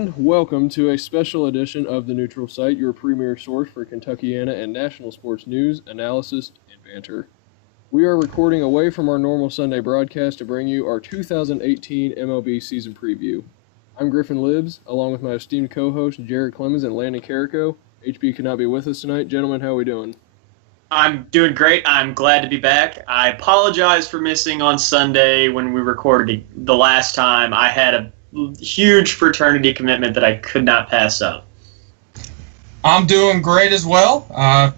And welcome to a special edition of The Neutral Site, your premier source for Kentuckiana and national sports news, analysis, and banter. We are recording away from our normal Sunday broadcast to bring you our 2018 MLB Season Preview. I'm Griffin Libbs, along with my esteemed co-hosts Jared Clemens and Landon Carrico. HB could not be with us tonight. Gentlemen, how are we doing? I'm doing great. I'm glad to be back. I apologize for missing on Sunday when we recorded the last time. I had a huge fraternity commitment that I could not pass up. I'm doing great as well.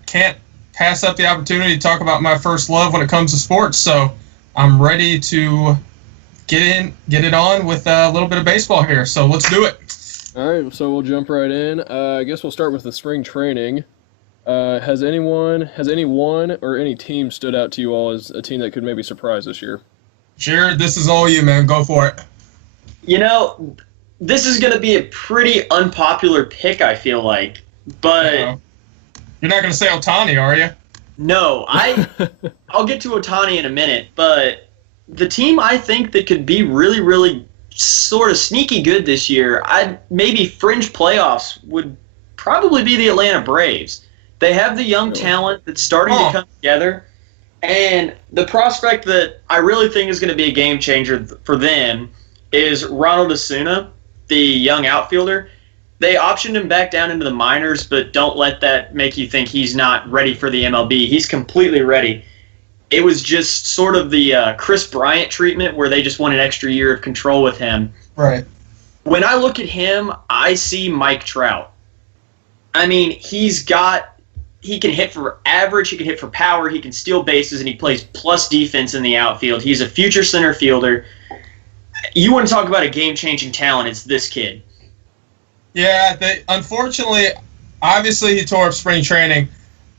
Can't pass up the opportunity to talk about my first love when it comes to sports, so I'm ready to get it on with a little bit of baseball here. So let's do it. All right, so we'll jump right in. I guess we'll start with the spring training. Has anyone or any team stood out to you all as a team that could maybe surprise this year? Jared, this is all you, man. Go for it. You know, this is going to be a pretty unpopular pick, I feel like. But you're not going to say Ohtani, are you? No, I'll get to Ohtani in a minute. But the team I think that could be really, really sort of sneaky good this year, maybe fringe playoffs, would probably be the Atlanta Braves. They have the young talent that's starting to come together, and the prospect that I really think is going to be a game changer for them is Ronald Acuna, the young outfielder. They optioned him back down into the minors, but don't let that make you think he's not ready for the MLB. He's completely ready. It was just sort of the Chris Bryant treatment where they just want an extra year of control with him. Right. When I look at him, I see Mike Trout. I mean, he can hit for average, he can hit for power, he can steal bases, and he plays plus defense in the outfield. He's a future center fielder. You want to talk about a game-changing talent, it's this kid. Yeah, unfortunately, obviously he tore up spring training.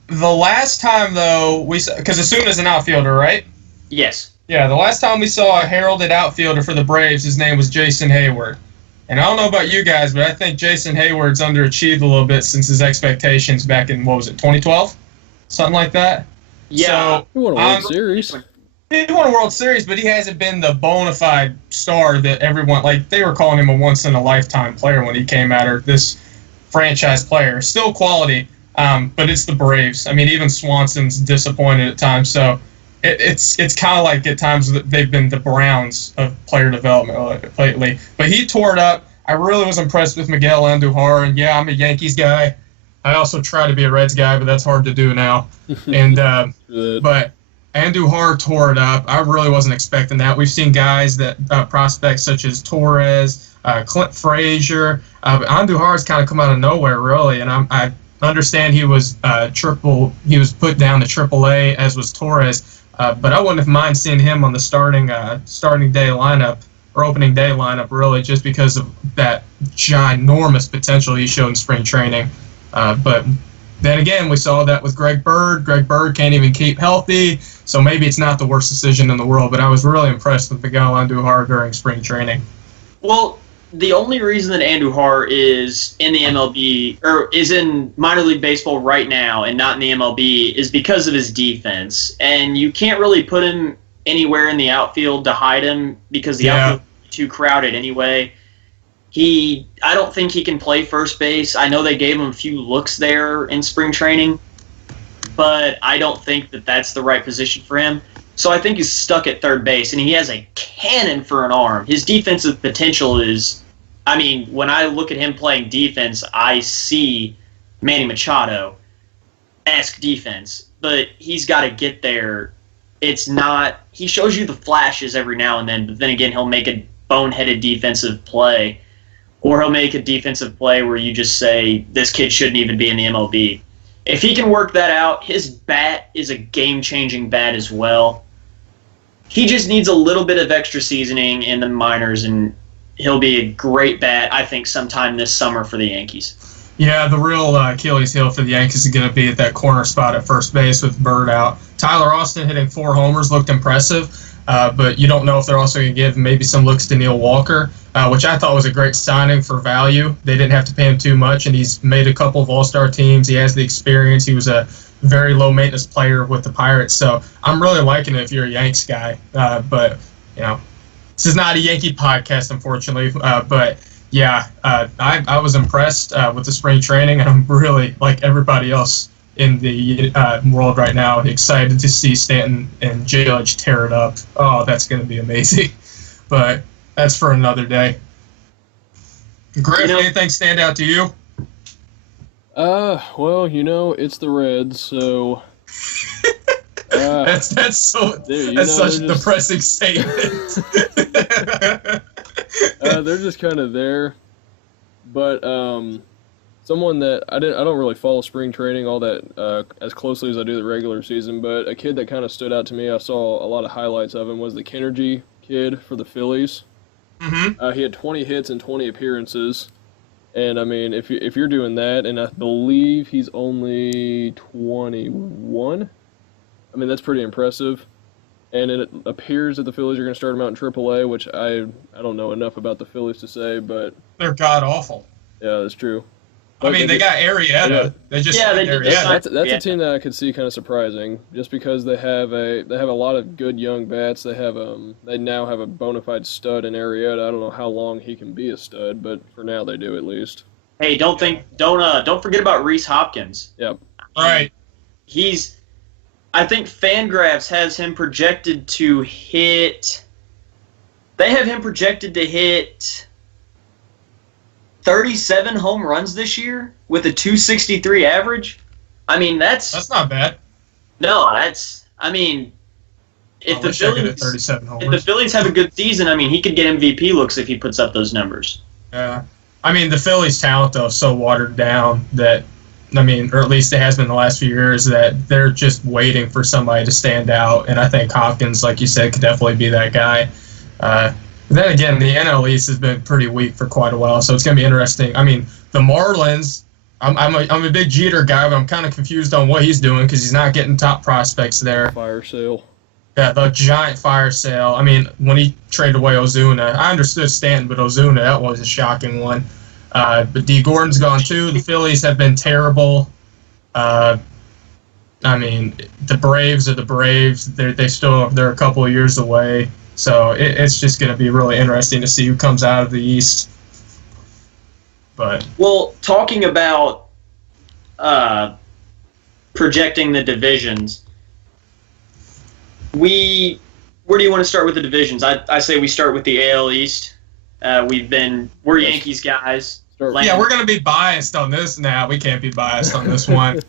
The last time, though, because Asuna's an outfielder, right? Yes. Yeah, the last time we saw a heralded outfielder for the Braves, his name was Jason Hayward. And I don't know about you guys, but I think Jason Hayward's underachieved a little bit since his expectations back in, 2012? Something like that? Yeah. He won a World Series. He won a World Series, but he hasn't been the bona fide star that everyone, they were calling him a once-in-a-lifetime player when he came out, or this franchise player. Still quality, but it's the Braves. I mean, even Swanson's disappointed at times, so it's kind of like at times they've been the Browns of player development lately. But he tore it up. I really was impressed with Miguel Andujar, and yeah, I'm a Yankees guy. I also try to be a Reds guy, but that's hard to do now. And but Andujar tore it up. I really wasn't expecting that. We've seen guys prospects such as Torres, Clint Frazier. But Andujar's kind of come out of nowhere, really, and I understand he was put down to AAA, as was Torres. But I wouldn't have mind seeing him on the starting day lineup or opening day lineup, really, just because of that ginormous potential he showed in spring training. But then again, we saw that with Greg Bird. Greg Bird can't even keep healthy, so maybe it's not the worst decision in the world. But I was really impressed with Miguel Andujar during spring training. Well, the only reason that Andujar is in the MLB or is in minor league baseball right now and not in the MLB is because of his defense. And you can't really put him anywhere in the outfield to hide him because the outfield is too crowded anyway. I don't think he can play first base. I know they gave him a few looks there in spring training, but I don't think that that's the right position for him. So I think he's stuck at third base, and he has a cannon for an arm. His defensive potential is, when I look at him playing defense, I see Manny Machado-esque defense, but he's got to get there. He shows you the flashes every now and then, but then again, he'll make a boneheaded defensive play, or he'll make a defensive play where you just say, this kid shouldn't even be in the MLB. If he can work that out, his bat is a game-changing bat as well. He just needs a little bit of extra seasoning in the minors, and he'll be a great bat, I think, sometime this summer for the Yankees. Yeah, the real Achilles heel for the Yankees is going to be at that corner spot at first base with Bird out. Tyler Austin hitting 4 homers looked impressive, but you don't know if they're also going to give maybe some looks to Neil Walker, which I thought was a great signing for value. They didn't have to pay him too much, and he's made a couple of all-star teams. He has the experience. He was a very low-maintenance player with the Pirates, so I'm really liking it if you're a Yanks guy. But, this is not a Yankee podcast, unfortunately, but Yeah, I was impressed with the spring training, and I'm really, like everybody else in the world right now, excited to see Stanton and Judge tear it up. Oh, that's going to be amazing. But that's for another day. Griff, anything stand out to you? Well, it's the Reds, so that's such a depressing statement. They're just kind of there, but someone that I don't really follow spring training all that as closely as I do the regular season, but a kid that kind of stood out to me, I saw a lot of highlights of him, was the Kennergy kid for the Phillies. Mm-hmm. He had 20 hits and 20 appearances. And, I mean, if you're doing that, and I believe he's only 21, I mean, that's pretty impressive. And it appears that the Phillies are going to start him out in AAA, which I don't know enough about the Phillies to say, but... They're god-awful. Yeah, that's true. But they got Arrieta. Yeah. They just Arrieta. That's a team that I could see kind of surprising, just because they have a lot of good young bats. They now have a bona fide stud in Arrieta. I don't know how long he can be a stud, but for now they do at least. Hey, don't forget about Rhys Hopkins. Yep. Right. I think Fangraphs has him projected to hit. They have him projected to hit 37 home runs this year with a 263 average. I mean, that's not bad. No, I mean, if the Phillies have a good season, I mean, he could get MVP looks if he puts up those numbers. Yeah. I mean, the Phillies' talent, though, is so watered down that, I mean, or at least it has been the last few years, that they're just waiting for somebody to stand out. And I think Hopkins, like you said, could definitely be that guy. Then again, the NL East has been pretty weak for quite a while, so it's going to be interesting. I mean, the Marlins, I'm a big Jeter guy, but I'm kind of confused on what he's doing because he's not getting top prospects there. Fire sale. Yeah, the giant fire sale. I mean, when he traded away Ozuna, I understood Stanton, but Ozuna, that was a shocking one. But D. Gordon's gone too. The Phillies have been terrible. I mean, the Braves are the Braves. They're a couple of years away. So it's just going to be really interesting to see who comes out of the East. But talking about projecting the divisions, where do you want to start with the divisions? I say we start with the AL East. We're Yankees guys. Yeah, we're going to be biased on this now. We can't be biased on this one.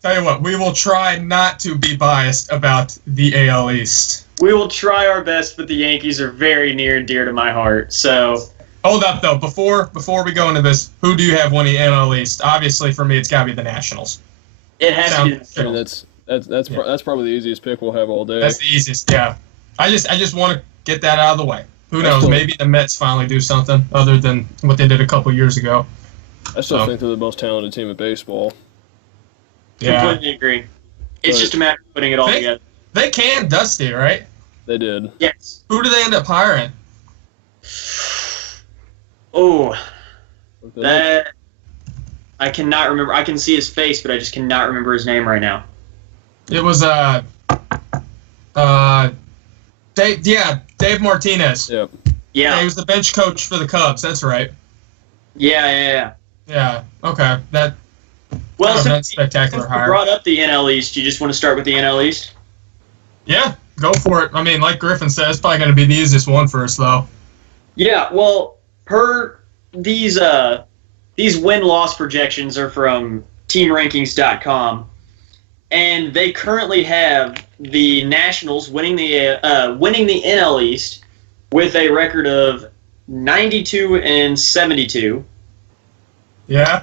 Tell you what, we will try not to be biased about the AL East. We will try our best, but the Yankees are very near and dear to my heart. So hold up, though. Before we go into this, who do you have winning NL East? Obviously, for me, it's got to be the Nationals. It has to be the Nationals. That's probably the easiest pick we'll have all day. That's the easiest, yeah. I just want to get that out of the way. Who knows? Maybe the Mets finally do something other than what they did a couple years ago. I still think they're the most talented team in baseball. Yeah. Completely agree. It's just a matter of putting it all together. They canned Dusty, right? They did. Yes. Who do they end up hiring? Oh, that I cannot remember. I can see his face, but I just cannot remember his name right now. It was Dave Martinez. Yep. Yeah. He was the bench coach for the Cubs. That's right. Yeah. Yeah. Okay. That. Well, since spectacular you hire. Brought up the NL East. You just want to start with the NL East? Yeah, go for it. I mean, like Griffin said, it's probably going to be the easiest one for us, though. Yeah. Well, these win-loss projections are from TeamRankings.com, and they currently have the Nationals winning the NL East with a record of 92-72. Yeah.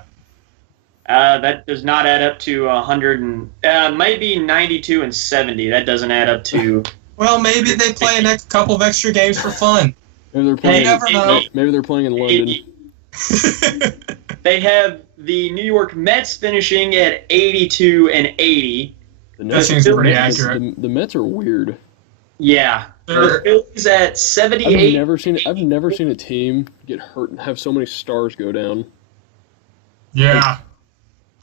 That does not add up to 100 and maybe 92-70. That doesn't add up to. Well, maybe they play a couple of extra games for fun. Maybe they're playing. You never know. Maybe they're playing in London. They have the New York Mets finishing at 82-80. That seems pretty accurate. The Mets are weird. Yeah. The Phillies at 78. I've never seen a team get hurt and have so many stars go down. Yeah.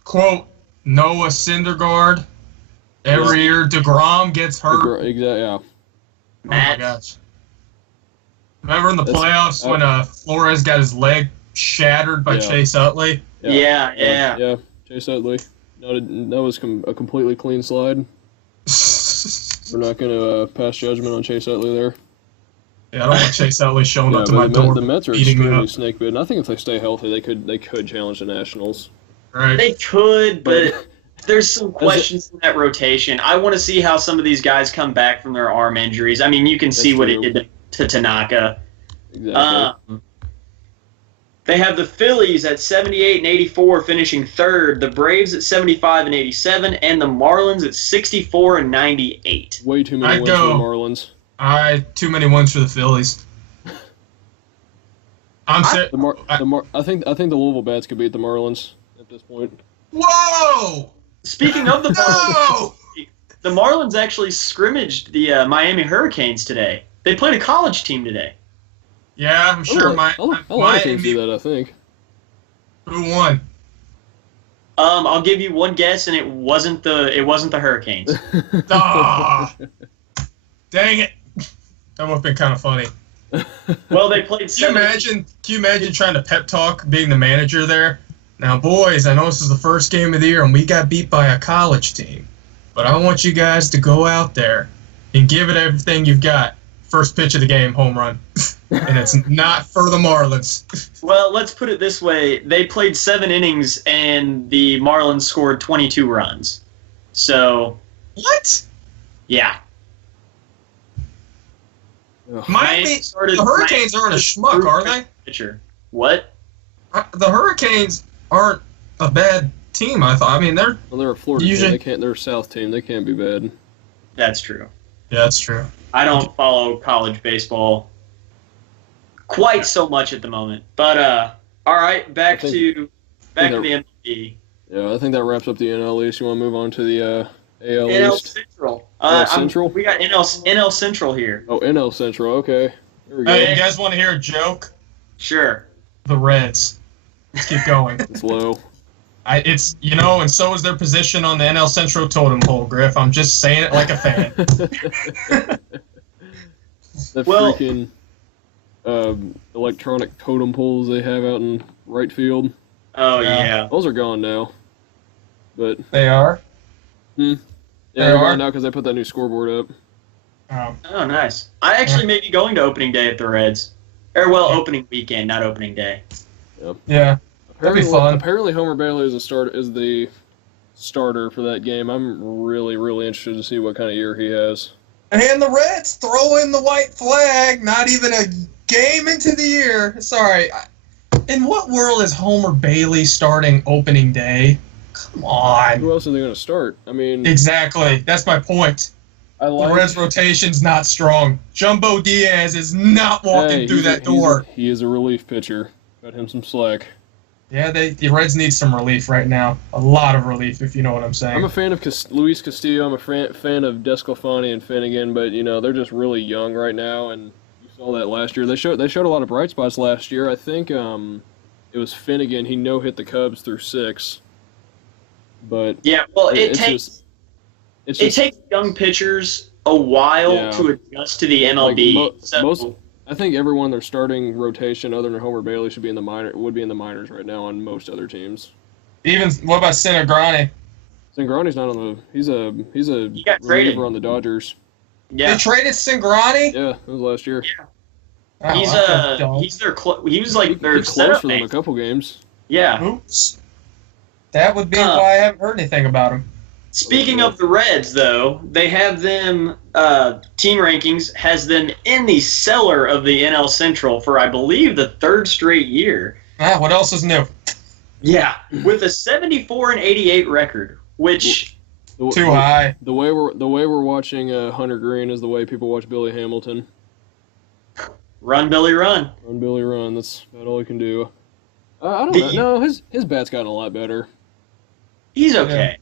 Quote, Noah Syndergaard. Every year DeGrom gets hurt. Exactly, yeah. Oh, my gosh. Remember in the playoffs when Flores got his leg shattered by Chase Utley? Yeah. Chase Utley. That was a completely clean slide. We're not going to pass judgment on Chase Utley there. Yeah, I don't want Chase Utley showing up to my door. The Mets are extremely snake-bitten. I think if they stay healthy, they could challenge the Nationals. Right. They could, but there's some questions in that rotation. I want to see how some of these guys come back from their arm injuries. I mean, you can see what it did to Tanaka. Exactly. They have the Phillies at 78 and 84 finishing third, the Braves at 75 and 87, and the Marlins at 64 and 98. Way too many wins for the Marlins. Too many wins for the Phillies. I think the Louisville Bats could beat the Marlins at this point. Whoa! Speaking of the Marlins, the Marlins actually scrimmaged the Miami Hurricanes today. They played a college team today. Yeah, I'm sure. A lot of teams do that, I think. Who won? I'll give you one guess, and it wasn't the Hurricanes. Dang it! That would have been kind of funny. Well, they played. Can you imagine trying to pep talk being the manager there? Now, boys, I know this is the first game of the year, and we got beat by a college team, but I want you guys to go out there and give it everything you've got. First pitch of the game, home run. And it's not for the Marlins. Well, let's put it this way. They played 7 innings, and the Marlins scored 22 runs. So... What? Yeah. The Hurricanes aren't a schmuck, are they? Pitcher. What? The Hurricanes aren't a bad team, I thought. I mean, they're a Florida team. They're a South team. They can't be bad. That's true. Yeah, that's true. I don't follow college baseball quite so much at the moment. But all right, back to the MLB. Yeah, I think that wraps up the NL East. You want to move on to the AL NL East? Central. Central? We got NL Central here. Oh, NL Central. Okay. Here we go. Hey, you guys want to hear a joke? Sure. The Reds. Let's keep going. It's low. And so is their position on the NL Central totem pole, Griff. I'm just saying it like a fan. Freaking electronic totem poles they have out in right field. Oh, yeah. Those are gone now. But they are? Yeah, they're gone now because they put that new scoreboard up. Oh, nice. I actually may be going to opening day at the Reds. Opening weekend, not opening day. Yep. Yeah. That'd be fun. Apparently, Homer Bailey is the starter for that game. I'm really, really interested to see what kind of year he has. And the Reds throw in the white flag, not even a game into the year. Sorry. In what world is Homer Bailey starting opening day? Come on. Who else are they going to start? I mean... Exactly. That's my point. The Reds' rotation's not strong. Jumbo Diaz is not walking through that door. He is a relief pitcher. Cut him some slack. Yeah, the Reds need some relief right now. A lot of relief, if you know what I'm saying. I'm a fan of Luis Castillo. I'm a fan of Desclafani and Finnegan, but they're just really young right now, and you saw that last year. They showed a lot of bright spots last year. I think it was Finnegan. He no-hit the Cubs through 6. But yeah, well, it takes young pitchers a while to adjust to the MLB. I think everyone their starting rotation other than Homer Bailey would be in the minors right now on most other teams. Even what about Cinnagrani? Cingrani's not on the. He's a reliever on the Dodgers. Yeah. They traded Cingrani? Yeah, it was last year. Yeah. He was like their close for them a couple games. Yeah. Oops. That would be why I haven't heard anything about him. Speaking of the Reds, though, they have them, team rankings has them in the cellar of the NL Central for, I believe, the 3rd straight year. What else is new? Yeah, with a 74 and 88 record, which... Too high. The way we're watching Hunter Green is the way people watch Billy Hamilton. Run, Billy, run. Run, Billy, run. That's about all he can do. I don't know. No, his bat's gotten a lot better. He's okay. Yeah.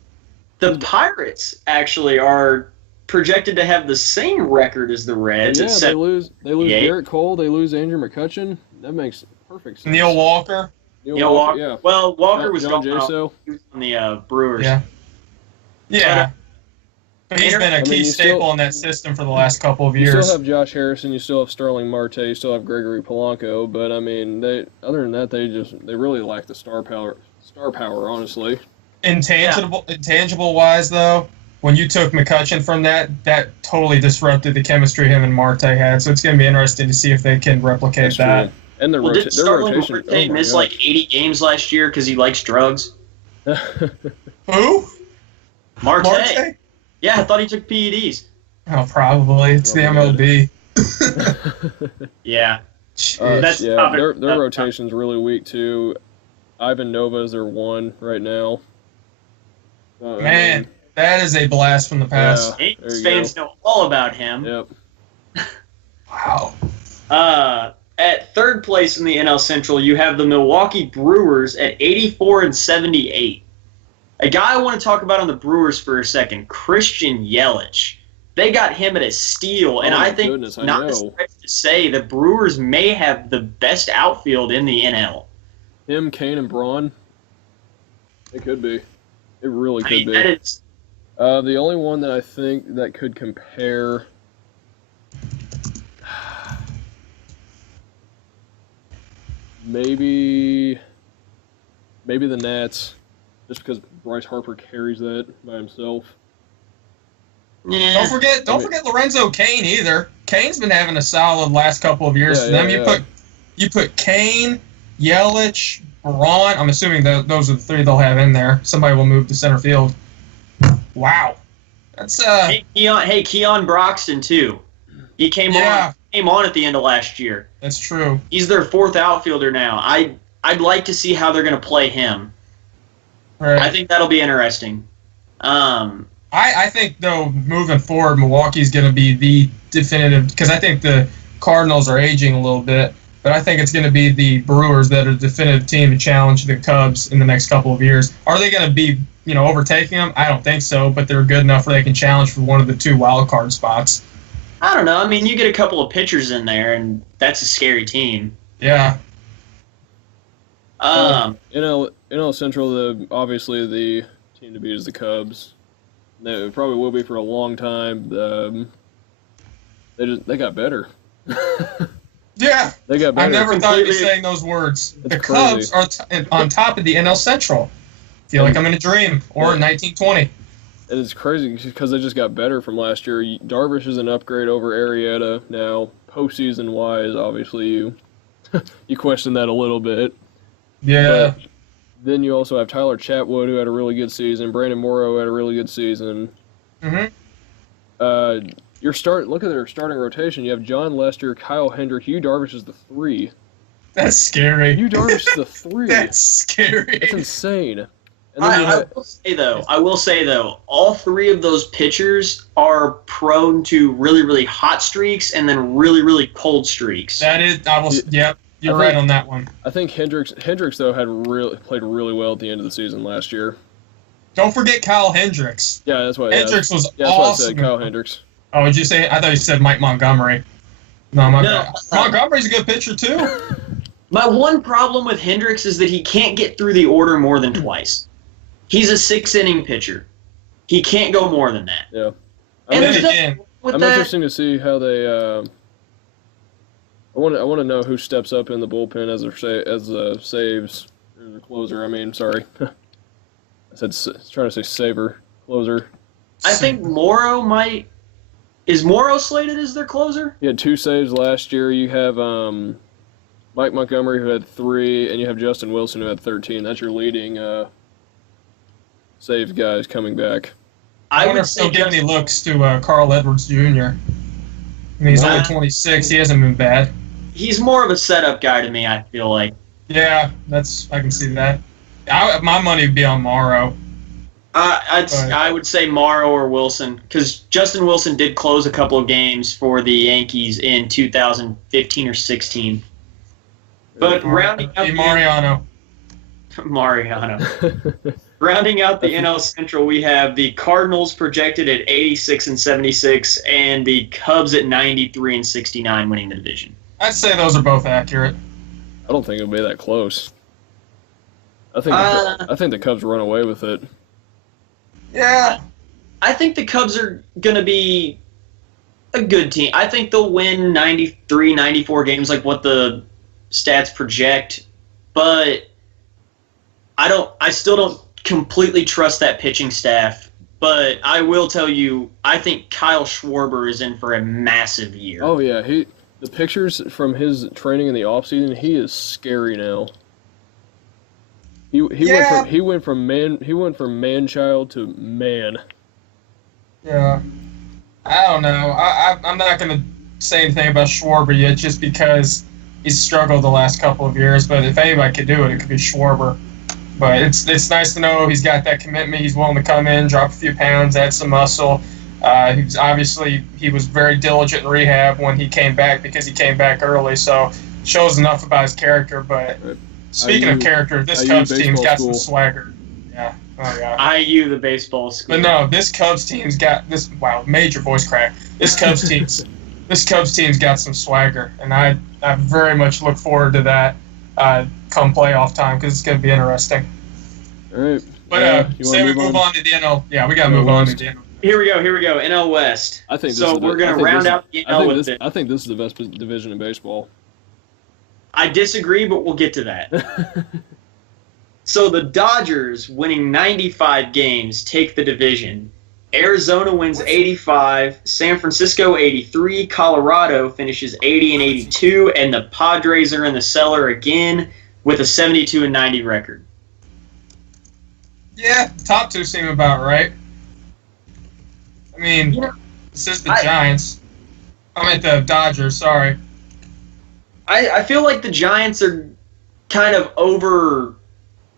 The Pirates actually are projected to have the same record as the Reds. Yeah, they lose Garrett Cole. They lose Andrew McCutchen. That makes perfect sense. Neil Walker. Neil Walker. Yeah. Well, Walker was John Jaso. He was on the Brewers. Yeah. Yeah. But he's been a key staple in that system for the last couple of years. You still have Josh Harrison, you still have Sterling Marte, you still have Gregory Polanco, but I mean, other than that, they really lack the star power. Honestly. Intangible wise, though, when you took McCutchen from that totally disrupted the chemistry him and Marte had. So it's going to be interesting to see if they can replicate that. True. And their did Sterling rotation. Marte miss like 80 games last year because he likes drugs? Who? Marte? Yeah, I thought he took PEDs. Oh, probably. It's the MLB. Yeah. Their rotation's really weak, too. Ivan Nova is their one right now. Man, that is a blast from the past. Yeah, fans know all about him. Yep. Wow. At third place in the NL Central, you have the Milwaukee Brewers at 84-78. A guy I want to talk about on the Brewers for a second, Christian Yelich. They got him at a steal, and I think not a stretch to say the Brewers may have the best outfield in the NL. Him, Kane, and Braun. It could be. It really could be. That is... the only one that I think that could compare... Maybe the Nats, just because Bryce Harper carries that by himself. Yeah. Don't forget Lorenzo Cain either. Cane's been having a solid last couple of years for them. You put Kane, Yelich, Braun. I'm assuming those are the three they'll have in there. Somebody will move to center field. Wow, that's Hey, Keon Broxton too. He came on at the end of last year. That's true. He's their fourth outfielder now. I'd like to see how they're going to play him. Right. I think that'll be interesting. I think, though, moving forward, Milwaukee's going to be the definitive, because I think the Cardinals are aging a little bit, but I think it's going to be the Brewers that are the definitive team to challenge the Cubs in the next couple of years. Are they going to be, overtaking them? I don't think so, but they're good enough where they can challenge for one of the two wild card spots. I don't know. I mean, you get a couple of pitchers in there, and that's a scary team. Yeah. NL Central, obviously the team to beat is the Cubs. They probably will be for a long time. They got better. Yeah. They got better. I never thought I'd be saying those words. The Cubs are on top of the NL Central. Feel like I'm in a dream, or in 1920. And it's crazy because they just got better from last year. Darvish is an upgrade over Arrieta now. Postseason-wise, obviously, you question that a little bit. Yeah. But then you also have Tyler Chatwood, who had a really good season. Brandon Morrow had a really good season. Mm-hmm. Look at their starting rotation. You have John Lester, Kyle Hendrick. Yu Darvish is the 3. That's scary. Yu Darvish is the 3. That's scary. That's insane. I will say though, all three of those pitchers are prone to really, really hot streaks and then really, really cold streaks. Yep, you're right on that one. I think Hendricks though played really well at the end of the season last year. Don't forget Kyle Hendricks. Yeah, that's why. Hendricks was awesome. That's why I said Kyle Hendricks. Oh, did you say? I thought you said Mike Montgomery. No, Montgomery's a good pitcher too. My one problem with Hendricks is that he can't get through the order more than twice. He's a 6-inning pitcher. He can't go more than that. Yeah. I'm interested to see how they. I want to know who steps up in the bullpen as saves or the closer. I mean, sorry, I said trying to say saver closer. I think Morrow might. Is Morrow slated as their closer? He had 2 saves last year. You have Mike Montgomery who had 3, and you have Justin Wilson who had 13. That's your leading. Save guys coming back. I wonder if they'll give any looks to Carl Edwards Jr. I mean, he's only 26. He hasn't been bad. He's more of a setup guy to me, I feel like. Yeah, I can see that. My money would be on Morrow. I would say Morrow or Wilson, because Justin Wilson did close a couple of games for the Yankees in 2015 or 16. But rounding out Mariano. Rounding out the NL Central, we have the Cardinals projected at 86-76 and the Cubs at 93-69 winning the division. I'd say those are both accurate. I don't think it'll be that close. I think the Cubs run away with it. Yeah. I think the Cubs are going to be a good team. I think they'll win 93, 94 games, like what the stats project. But I still don't completely trust that pitching staff. But I will tell you, I think Kyle Schwarber is in for a massive year. Oh yeah, the pictures from his training in the offseason, he is scary now. He went from man-child to man. Yeah. I don't know. I'm not going to say anything about Schwarber yet just because he's struggled the last couple of years. But if anybody could do it, it could be Schwarber. But it's nice to know he's got that commitment. He's willing to come in, drop a few pounds, add some muscle. He was very diligent in rehab when he came back because he came back early. So shows enough about his character. But speaking of character, this Cubs team's got some swagger. Yeah. Oh, yeah. IU, the baseball school. But no, this Cubs team's got this. Wow, major voice crack. This Cubs team's got some swagger, and I very much look forward to that come playoff time because it's going to be interesting. All right. But say we move on to the NL. Yeah, we got to move on to the NL. Here we go. NL West. I think so. We're going to round out the NL with it. I think this is the best division in baseball. I disagree, but we'll get to that. So the Dodgers, winning 95 games, take the division. Arizona wins 85, San Francisco 83, Colorado finishes 80 and 82, and the Padres are in the cellar again with a 72 and 90 record. Yeah, the top two seem about right. I mean, this is the Giants. I meant the Dodgers, sorry. I feel like the Giants are kind of over...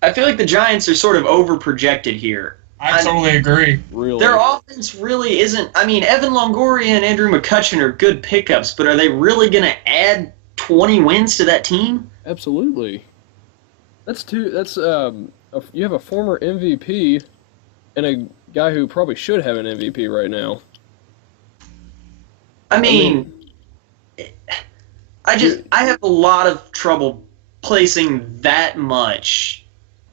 I feel like the Giants are sort of over-projected here. I totally agree. Really? Their offense really isn't... I mean, Evan Longoria and Andrew McCutchen are good pickups, but are they really going to add 20 wins to that team? Absolutely. You have a former MVP and a guy who probably should have an MVP right now. I have a lot of trouble placing that much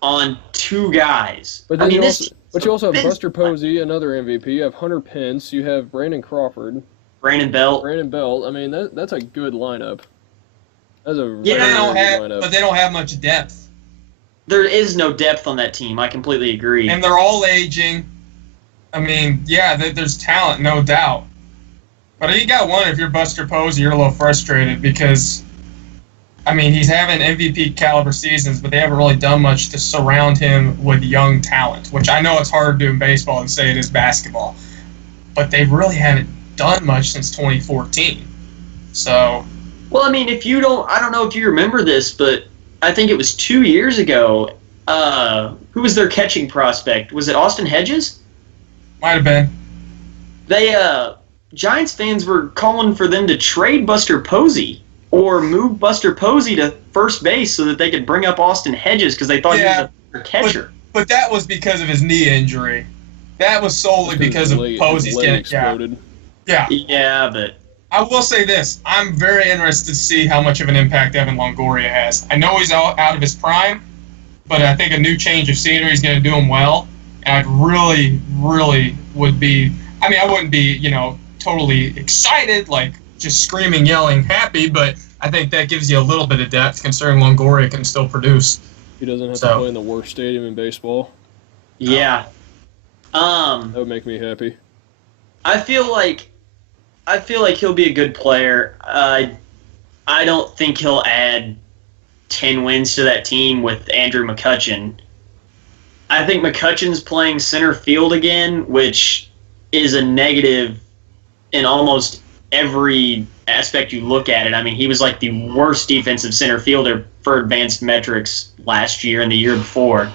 on two guys. But then you also have Buster Posey, another MVP. You have Hunter Pence. You have Brandon Crawford. Brandon Belt. I mean, that's a good lineup. That's a good lineup. But they don't have much depth. There is no depth on that team. I completely agree. And they're all aging. I mean, yeah, there's talent, no doubt. But you got to wonder if you're Buster Posey, you're a little frustrated because, I mean, he's having MVP caliber seasons, but they haven't really done much to surround him with young talent, which I know it's hard to do in baseball and say it is basketball. But they really haven't done much since 2014. So. Well, I mean, I don't know if you remember this, but I think it was 2 years ago. Who was their catching prospect? Was it Austin Hedges? Might have been. Giants fans were calling for them to trade Buster Posey or move Buster Posey to first base so that they could bring up Austin Hedges because they thought he was a better catcher. But that was because of his knee injury. That was solely because of Posey's getting exploded. Yeah. Yeah, but I will say this. I'm very interested to see how much of an impact Evan Longoria has. I know he's out of his prime, but I think a new change of scenery is going to do him well. And I really, really would be – I mean, I wouldn't be, totally excited, like just screaming, yelling, happy, but I think that gives you a little bit of depth considering Longoria can still produce. He doesn't have to play in the worst stadium in baseball. Yeah. That would make me happy. I feel like he'll be a good player. I don't think he'll add 10 wins to that team with Andrew McCutchen. I think McCutchen's playing center field again, which is a negative in almost every aspect you look at it. I mean, he was like the worst defensive center fielder for advanced metrics last year and the year before.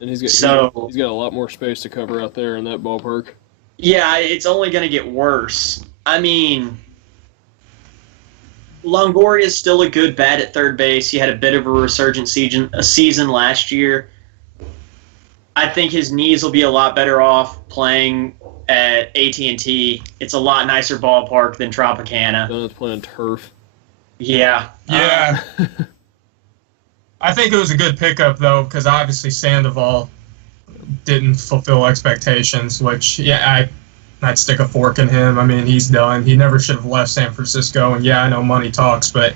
And he's got a lot more space to cover out there in that ballpark. Yeah, it's only going to get worse. I mean, Longoria is still a good bat at third base. He had a bit of a resurgent season last year. I think his knees will be a lot better off playing at AT&T. It's a lot nicer ballpark than Tropicana. It's playing turf. Yeah. Yeah. I think it was a good pickup, though, because obviously Sandoval didn't fulfill expectations, which, I'd stick a fork in him. I mean, he's done. He never should have left San Francisco. And, I know money talks, but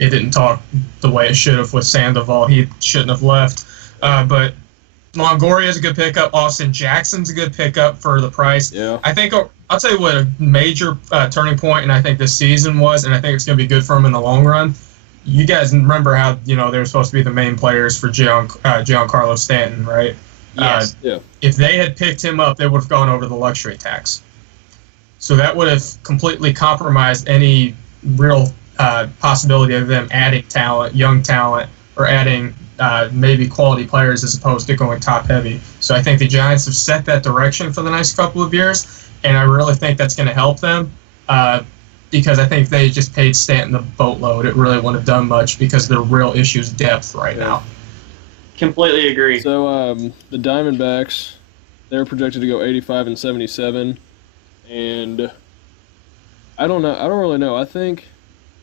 it didn't talk the way it should have with Sandoval. He shouldn't have left. But Longoria's a good pickup. Austin Jackson's a good pickup for the price. Yeah. I think I'll tell you what a major turning point, and I think this season was, and I think it's going to be good for him in the long run. You guys remember how they were supposed to be the main players for Giancarlo Stanton, right? Yes. Yeah. If they had picked him up, they would have gone over the luxury tax. So that would have completely compromised any real possibility of them adding talent, young talent, or adding maybe quality players as opposed to going top heavy. So I think the Giants have set that direction for the next couple of years, and I really think that's going to help them because I think if they just paid Stanton the boatload, it really wouldn't have done much because their real issue is depth right now. Completely agree. So the Diamondbacks, they're projected to go 85 and 77, and I don't know. I don't really know. I think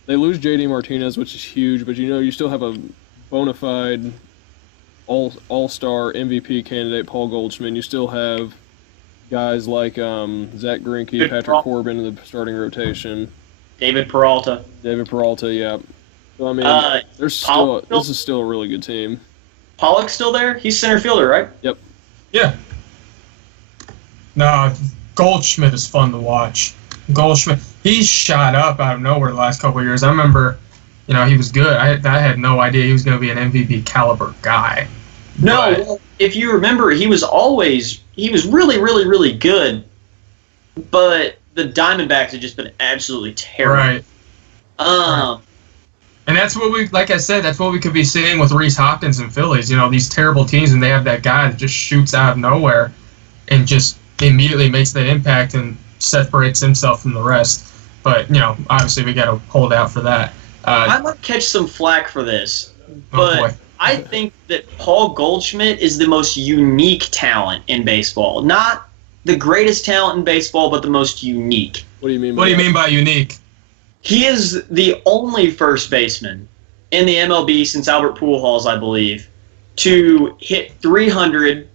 they lose J.D. Martinez, which is huge, but you still have a bona fide all-star MVP candidate, Paul Goldschmidt. You still have guys like Zach Greinke, Patrick Corbin in the starting rotation. David Peralta, yeah. So, I mean, this is still a really good team. Pollock's still there? He's center fielder, right? Yep. Yeah. No, Goldschmidt is fun to watch. Goldschmidt, he's shot up out of nowhere the last couple of years. I remember, he was good. I had no idea he was going to be an MVP caliber guy. No, if you remember, he was really, really, really good, but the Diamondbacks have just been absolutely terrible. Right. And that's what that's what we could be seeing with Rhys Hopkins and Phillies. These terrible teams, and they have that guy that just shoots out of nowhere and just immediately makes that impact and separates himself from the rest. But, obviously we got to hold out for that. I might catch some flack for this, but I think that Paul Goldschmidt is the most unique talent in baseball. Not the greatest talent in baseball, but the most unique. What do you mean by unique? He is the only first baseman in the MLB since Albert Pujols, I believe, to hit 300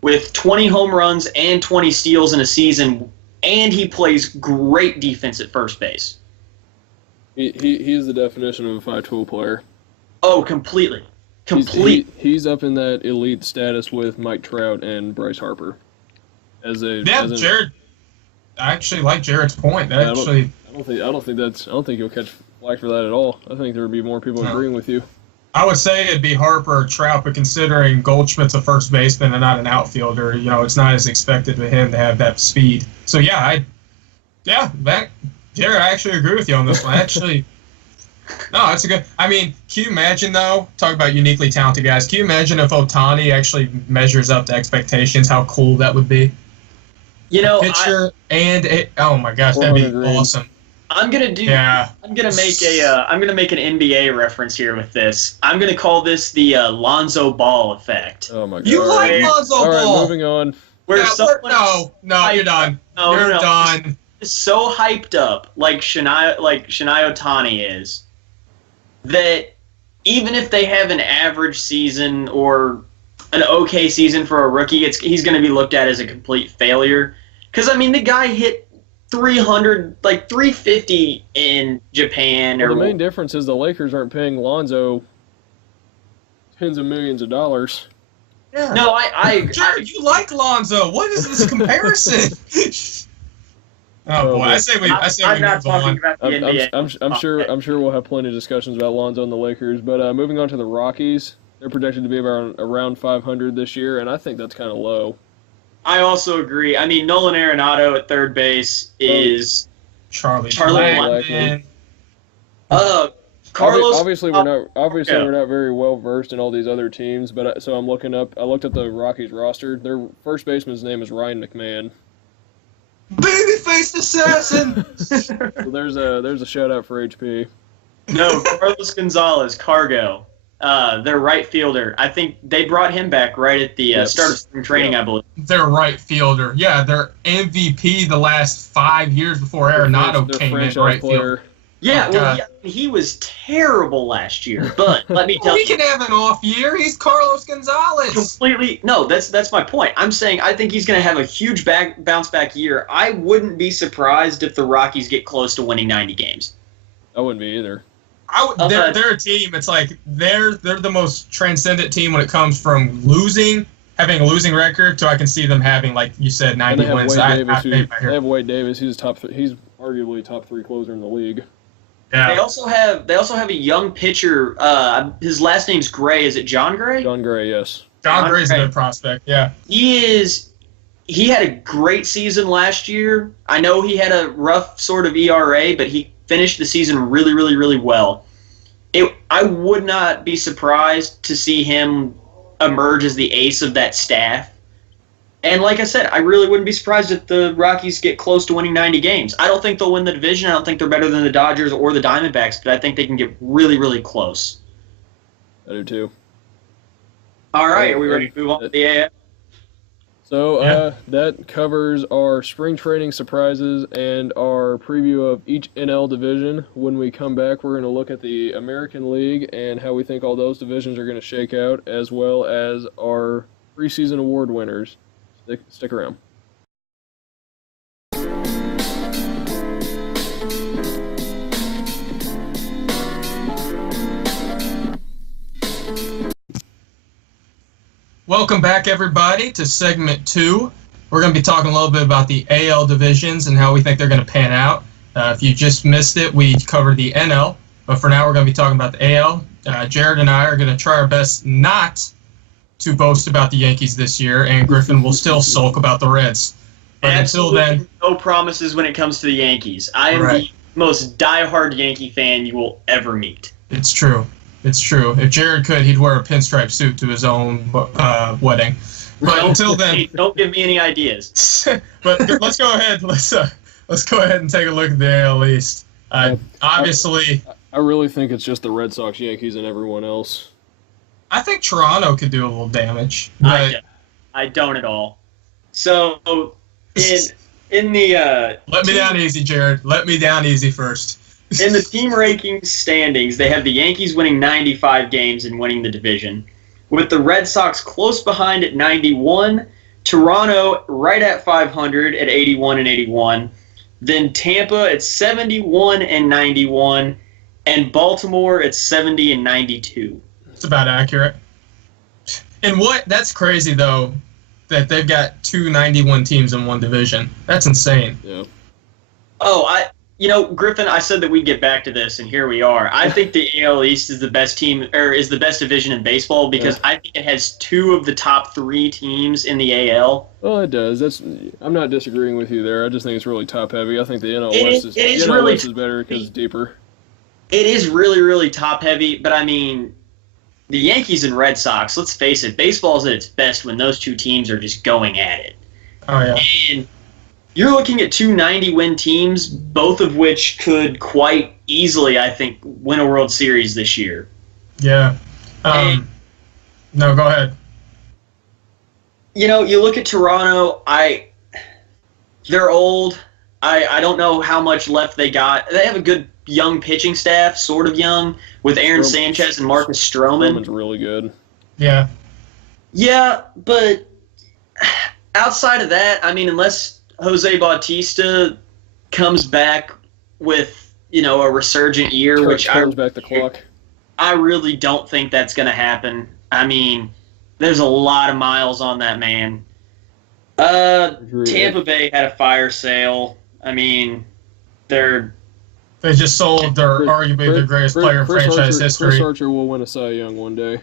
with 20 home runs and 20 steals in a season, and he plays great defense at first base. He is the definition of a 5-tool player. Oh, completely. He's up in that elite status with Mike Trout and Bryce Harper. Jared. I actually like Jared's point. I don't think you'll catch flack for that at all. I think there would be more people agreeing with you. I would say it'd be Harper or Trout, but considering Goldschmidt's a first baseman and not an outfielder, it's not as expected of him to have that speed. So Jared, I actually agree with you on this one. Actually, no, that's a good. I mean, can you imagine though? Talk about uniquely talented guys. Can you imagine if Ohtani actually measures up to expectations? How cool that would be. Pitcher oh my gosh, that'd be awesome. I'm gonna make an NBA reference here with this. I'm gonna call this the Lonzo Ball effect. Oh my god! You like Lonzo Ball? All right, moving on. You're done. You're done. So hyped up, like Shania Ohtani is, that even if they have an average season or an okay season for a rookie, he's going to be looked at as a complete failure. Because the guy hit 350 in Japan. The main difference is the Lakers aren't paying Lonzo tens of millions of dollars. Yeah. No, I Jared, you like Lonzo. What is this comparison? Oh boy, I say we not move talking on. about the NBA. I'm sure we'll have plenty of discussions about Lonzo and the Lakers. But moving on to the Rockies, they're projected to be around 500 this year, and I think that's kind of low. I also agree. Nolan Arenado at third base is Charlie Blackmon. Carlos. Obviously, we're not very well versed in all these other teams, but so I looked up the Rockies roster. Their first baseman's name is Ryan McMahon. Babyface assassin. So there's a shout out for HP. No, Carlos Gonzalez, Cargo. Their right fielder. I think they brought him back right at the start of spring training, I believe. Their right fielder. Yeah, their MVP the last 5 years before Arenado came in right fielder. Yeah, Oh, well, God. he was terrible last year. But let me tell He you, can have an off year. He's Carlos Gonzalez. completely. No, that's my point. I'm saying I think he's going to have a huge bounce back year. I wouldn't be surprised if the Rockies get close to winning 90 games. I wouldn't be either. They're a team. It's like they're the most transcendent team when it comes from having a losing record, to I can see them having, like you said, 90 And wins. they have Wade Davis. He's he's arguably top 3 closer in the league. Yeah. They also have a young pitcher. His last name's Gray. Is it John Gray? John Gray, yes. John Gray's a good prospect. Yeah. He had a great season last year. I know he had a rough sort of ERA, but he finished the season really, really, really well. I would not be surprised to see him emerge as the ace of that staff. And like I said, I really wouldn't be surprised if the Rockies get close to winning 90 games. I don't think they'll win the division. I don't think they're better than the Dodgers or the Diamondbacks, but I think they can get really, really close. I do too. All right, are we ready to move on to the AL? So that covers our spring training surprises and our preview of each NL division. When we come back, we're going to look at the American League and how we think all those divisions are going to shake out, as well as our preseason award winners. Stick around. Welcome back, everybody, to segment 2. We're going to be talking a little bit about the AL divisions and how we think they're going to pan out. If you just missed it, we covered the NL, but for now we're going to be talking about the AL. Jared and I are going to try our best not to boast about the Yankees this year, and Griffin will still sulk about the Reds. But Absolutely until then, no promises when it comes to the Yankees. I am the most diehard Yankee fan you will ever meet. It's true. It's true. If Jared could, he'd wear a pinstripe suit to his own wedding. But until then, don't give me any ideas. But let's go ahead. Let's go ahead and take a look at the AL East. Obviously, I really think it's just the Red Sox, Yankees, and everyone else. I think Toronto could do a little damage. But I don't at all. So in the let me down easy, Jared. Let me down easy first. In the team rankings standings, they have the Yankees winning 95 games and winning the division, with the Red Sox close behind at 91, Toronto right at 500 at 81 and 81, then Tampa at 71 and 91, and Baltimore at 70 and 92. It's about accurate. And that's crazy, though, that they've got 2 91 teams in one division. That's insane. Yeah. Oh, Griffin, I said that we'd get back to this, and here we are. I think the AL East is the best team, or is the best division in baseball, because I think it has 2 of the top 3 teams in the AL. Well, it does. I'm not disagreeing with you there. I just think it's really top heavy. I think the NL West is better because it's deeper. It is really, really top heavy, but I mean, the Yankees and Red Sox, let's face it, baseball's at its best when those 2 teams are just going at it. Oh, yeah. And you're looking at 2 90-win teams, both of which could quite easily, I think, win a World Series this year. Yeah. No, go ahead. You look at Toronto, they're old. I don't know how much left they got. They have a good young pitching staff, sort of young, with Aaron Sanchez and Marcus Stroman. Stroman's really good. Yeah. Yeah, but outside of that, I mean, unless Jose Bautista comes back with, a resurgent year, which turns back the clock. I really don't think that's going to happen. I mean, there's a lot of miles on that man. Tampa Bay had a fire sale. I mean, they just sold arguably the greatest player in franchise history. Chris Archer will win a Cy Young one day.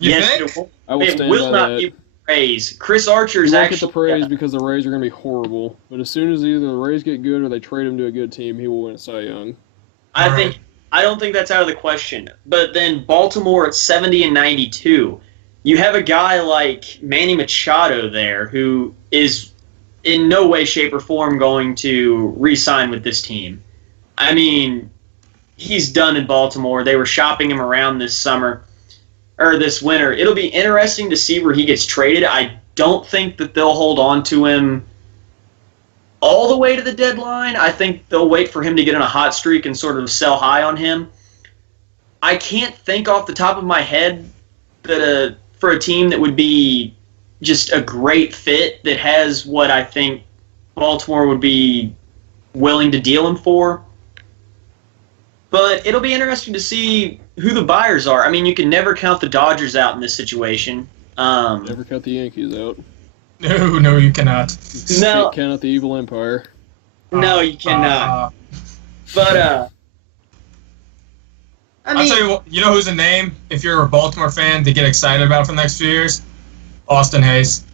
You think? I will stand will by not that. be praise. Chris Archer is Get the actually praise because the Rays are going to be horrible. But as soon as either the Rays get good or they trade him to a good team, he will win a Cy Young. I don't think that's out of the question. But then Baltimore at 70 and 92. You have a guy like Manny Machado there who is in no way, shape, or form going to re-sign with this team. I mean, he's done in Baltimore. They were shopping him around this winter. It'll be interesting to see where he gets traded. I don't think that they'll hold on to him all the way to the deadline. I think they'll wait for him to get in a hot streak and sort of sell high on him. I can't think off the top of my head that for a team that would be just a great fit that has what I think Baltimore would be willing to deal him for. But it'll be interesting to see who the buyers are. I mean, you can never count the Dodgers out in this situation. Never count the Yankees out. No, you cannot. No. Can't count out the evil empire. No, you cannot. But I mean, I'll tell you what, you know who's a name, if you're a Baltimore fan, to get excited about for the next few years? Austin Hayes.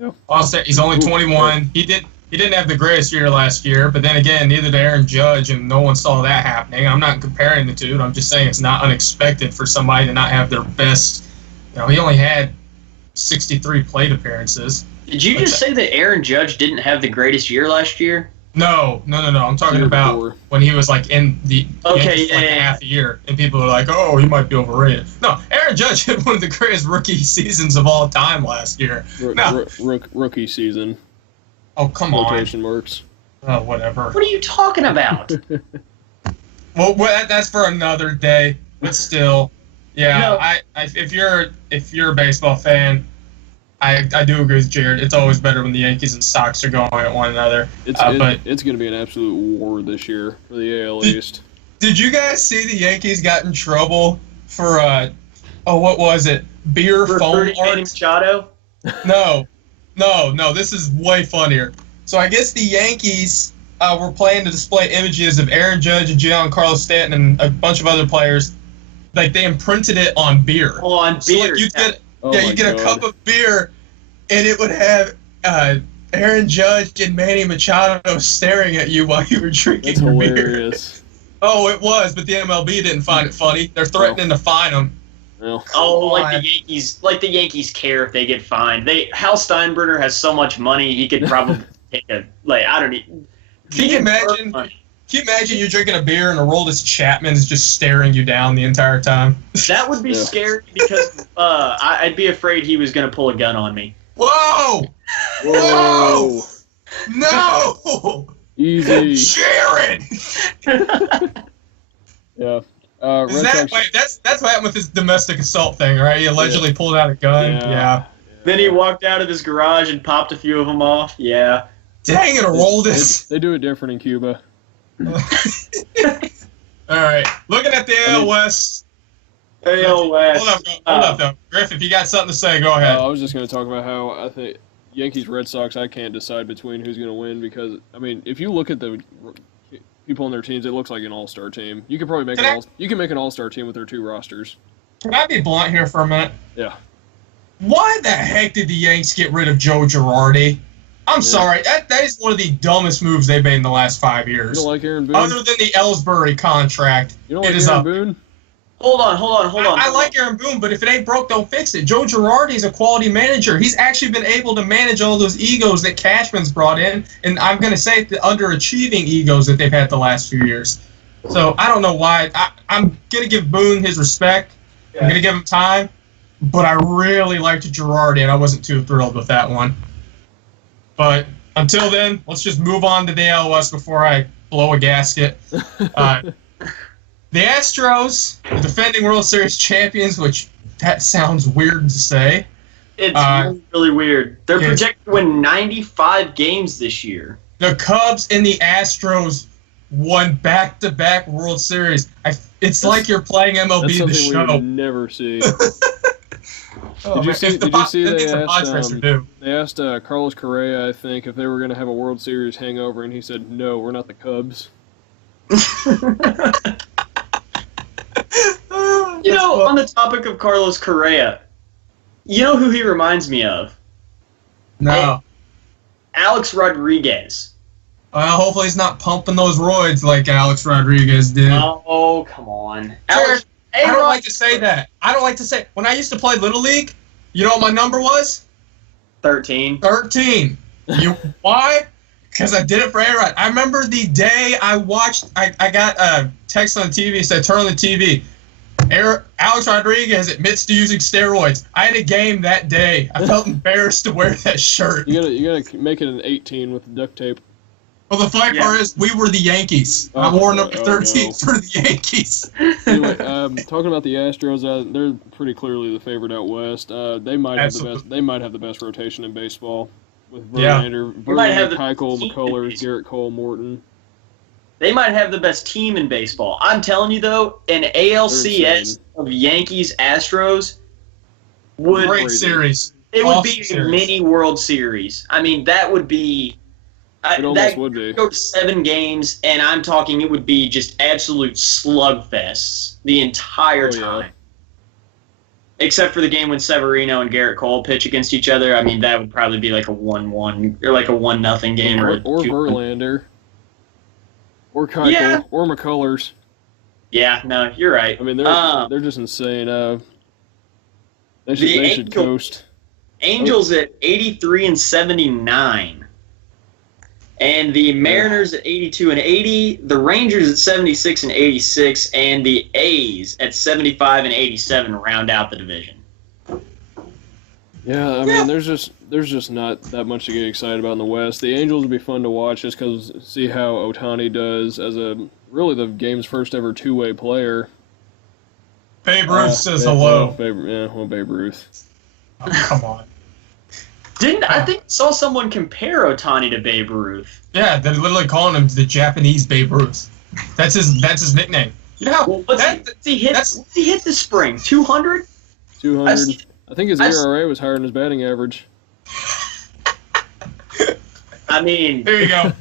Yeah. Austin, he's only 21. He didn't have the greatest year last year, but then again, neither did Aaron Judge, and no one saw that happening. I'm not comparing the two. I'm just saying it's not unexpected for somebody to not have their best. You know, he only had 63 plate appearances. did you just say that Aaron Judge didn't have the greatest year last year? No. I'm talking Year about before. when he was like in the Yankees for like half a year, and people are like, "Oh, he might be overrated." No, Aaron Judge had one of the greatest rookie seasons of all time last year. No. Rookie season. Oh, come on. Quotation marks. Oh, whatever. What are you talking about? Well, that's for another day. But still, yeah. No. If you're a baseball fan, I do agree with Jared. It's always better when the Yankees and Sox are going at one another. But it's going to be an absolute war this year for the AL East. Did you guys see the Yankees got in trouble for what was it? Beer For foam Manny art? Machado? No. This is way funnier. So I guess the Yankees were planning to display images of Aaron Judge and Giancarlo Stanton and a bunch of other players. Like they imprinted it on beer. Oh, on So beer. like you get Oh you my get a God. cup of beer, and it would have Aaron Judge and Manny Machado staring at you while you were drinking That's your beer. hilarious. Oh, it was, but the MLB didn't find it funny. They're threatening to fine them. Well, Oh, Come like on. the Yankees care if they get fined. Hal Steinbrenner has so much money he could probably take a I don't need. Can you imagine? Can you imagine you're drinking a beer and Aroldis Chapman is just staring you down the entire time? That would be Yeah. scary because I'd be afraid he was going to pull a gun on me. Whoa! whoa, No! easy. Jared! Yeah. Is Red that, Sox. wait, that's what happened with his domestic assault thing, right? He allegedly pulled out a gun. Yeah. Then he walked out of his garage and popped a few of them off. Yeah. Dang it, Aroldis. They do it different in Cuba. All right. Looking at the AL West. AL West. Hold up, though. Griff, if you got something to say, go ahead. I was just going to talk about how I think Yankees Red Sox. I can't decide between who's going to win because if you look at the people on their teams, it looks like an all-star team. You could probably make an all-star team with their two rosters. Can I be blunt here for a minute? Yeah. Why the heck did the Yanks get rid of Joe Girardi? I'm sorry. That is one of the dumbest moves they've made in the last 5 You years. don't like Aaron Boone? Other than the Ellsbury contract, You don't it like is Aaron up. Boone? Hold on. I like Aaron Boone, but if it ain't broke, don't fix it. Joe Girardi's a quality manager. He's actually been able to manage all those egos that Cashman's brought in, and I'm going to say the underachieving egos that they've had the last few years. So I don't know why. I'm going to give Boone his respect. I'm going to give him time, but I really liked Girardi, and I wasn't too thrilled with that one. But until then, let's just move on to the AL West before I blow a gasket. The Astros, the defending World Series champions, which that sounds weird to say. It's really weird. They're projected to win 95 games this year. The Cubs and the Astros won back-to-back World Series. It's like you're playing MLB That's The something we Show. would never see. Oh, Did you man, see? if the Did you see that they means the Padres asked? are due. They asked Carlos Correa, I think, if they were going to have a World Series hangover, and he said, "No, we're not the Cubs." You know, on the topic of Carlos Correa, you know who he reminds me of? No. Alex Rodriguez. Well, hopefully he's not pumping those roids like Alex Rodriguez did. Oh, come on. Jared, I don't Rod- like to say that. When I used to play Little League, you know what my number was? 13. 13. Why? Because I did it for A-Rod. I remember the day I got a text on the TV, said turn on the TV. Alex Rodriguez admits to using steroids. I had a game that day. I felt embarrassed to wear that shirt. You gotta make it an 18 with duct tape. Well, the funny part is we were the Yankees. I wore number 13 for the Yankees. Anyway, talking about the Astros, they're pretty clearly the favorite out west. They might have the best. They might have the best rotation in baseball with Verlander, Keuchel, McCullers, Garrett Cole, Morton. They might have the best team in baseball. I'm telling you though, an ALCS of Yankees Astros would great series. It would be a mini World Series. I mean, that would be. It almost would be. Go to 7 games, and I'm talking it would be just absolute slugfests the entire time. Yeah. Except for the game when Severino and Garrett Cole pitch against each other. I mean, that would probably be like a 1-1 or like a 1-0 game. Or Verlander. Or Keuchel. Or McCullers. Yeah, no, you're right. I mean, they're just insane. They should coast. Angels at 83 and 79. And the Mariners at 82 and 80, the Rangers at 76 and 86, and the A's at 75 and 87 round out the division. Yeah, I mean, there's just not that much to get excited about in the West. The Angels would be fun to watch just because see how Ohtani does as really the game's first ever two-way player. Babe Ruth says hello. Babe Ruth. Oh, come on. I think I saw someone compare Ohtani to Babe Ruth. Yeah, they're literally calling him the Japanese Babe Ruth. That's his nickname. You know, what's he hit this spring? 200? 200. I think his ERA was higher than his batting average. I mean, there you go.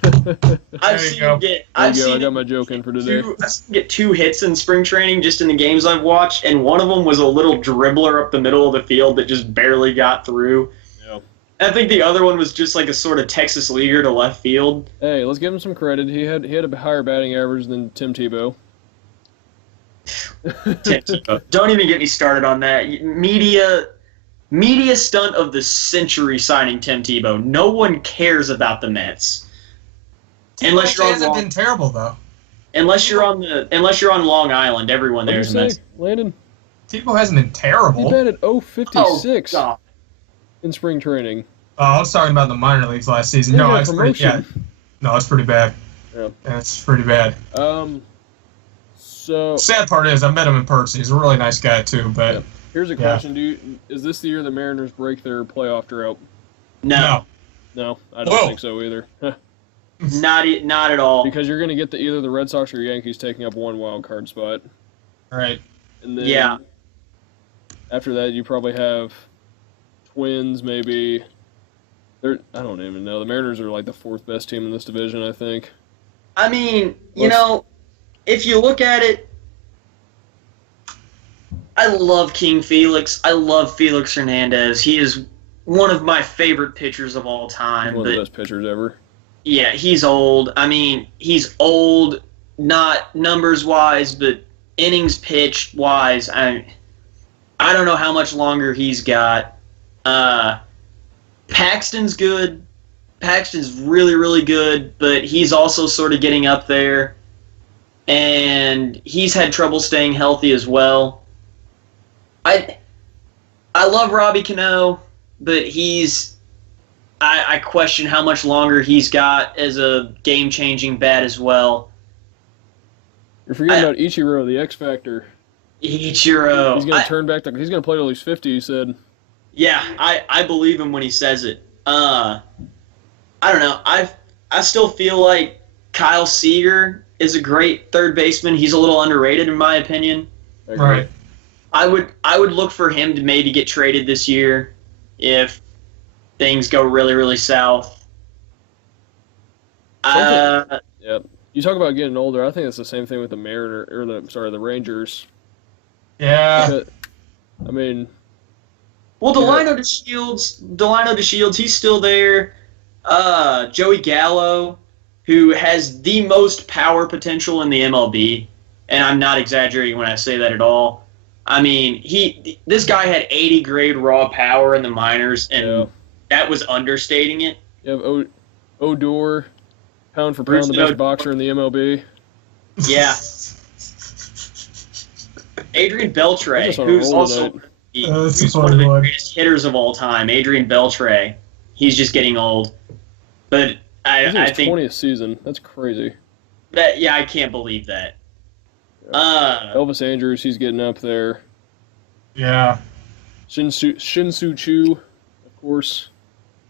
I've seen him get. I got my joke in for today. I've seen him get 2 hits in spring training just in the games I've watched, and one of them was a little dribbler up the middle of the field that just barely got through. I think the other one was just like a sort of Texas leaguer to left field. Hey, let's give him some credit. He had a higher batting average than Tim Tebow. Don't even get me started on that. Media stunt of the century signing Tim Tebow. No one cares about the Mets. Unless you're hasn't been terrible though. Unless you're on Long Island, everyone there is Mets. Landon? Tebow hasn't been terrible. He batted .056 God. in spring training. Oh, I was talking about the minor leagues last season. No, it's pretty bad. No, it's pretty bad. Yeah. It's pretty bad. So sad part is I met him in person. He's a really nice guy too. But here's a question: is this the year the Mariners break their playoff drought? No, I don't think so either. Not at all. Because you're going to get either the Red Sox or Yankees taking up one wild card spot. Right. And then after that, you probably have Twins, maybe. I don't even know. The Mariners are like the 4th best team in this division, I think. I mean, if you look at it, I love King Felix. I love Felix Hernandez. He is one of my favorite pitchers of all time. One of the best pitchers ever. Yeah, he's old. I mean, he's old, not numbers-wise, but innings pitched-wise. I don't know how much longer he's got. Paxton's good. Paxton's really, really good, but he's also sort of getting up there. And he's had trouble staying healthy as well. I love Robbie Cano, but I question how much longer he's got as a game-changing bat as well. You're forgetting about Ichiro, the X Factor. Ichiro. He's going to turn back. He's going to play till he's 50, he said. Yeah, I believe him when he says it. I don't know. I still feel like Kyle Seager is a great third baseman. He's a little underrated in my opinion. Right. I would look for him to maybe get traded this year if things go really, really south. Yep. You talk about getting older. I think it's the same thing with the the Rangers. Yeah. I mean. Well, Delino DeShields, he's still there. Joey Gallo, who has the most power potential in the MLB, and I'm not exaggerating when I say that at all. I mean, this guy had 80 grade raw power in the minors, and that was understating it. You have Odor, pound for pound, the best boxer in the MLB. Yeah. Adrian Beltre, who's also he's one of the greatest hitters of all time. Adrian Beltre. He's just getting old. But I his think 20th season. That's crazy. that. Yeah, I can't believe that. Elvis Andrews, he's getting up there. Yeah. Shin-Soo Choo, of course.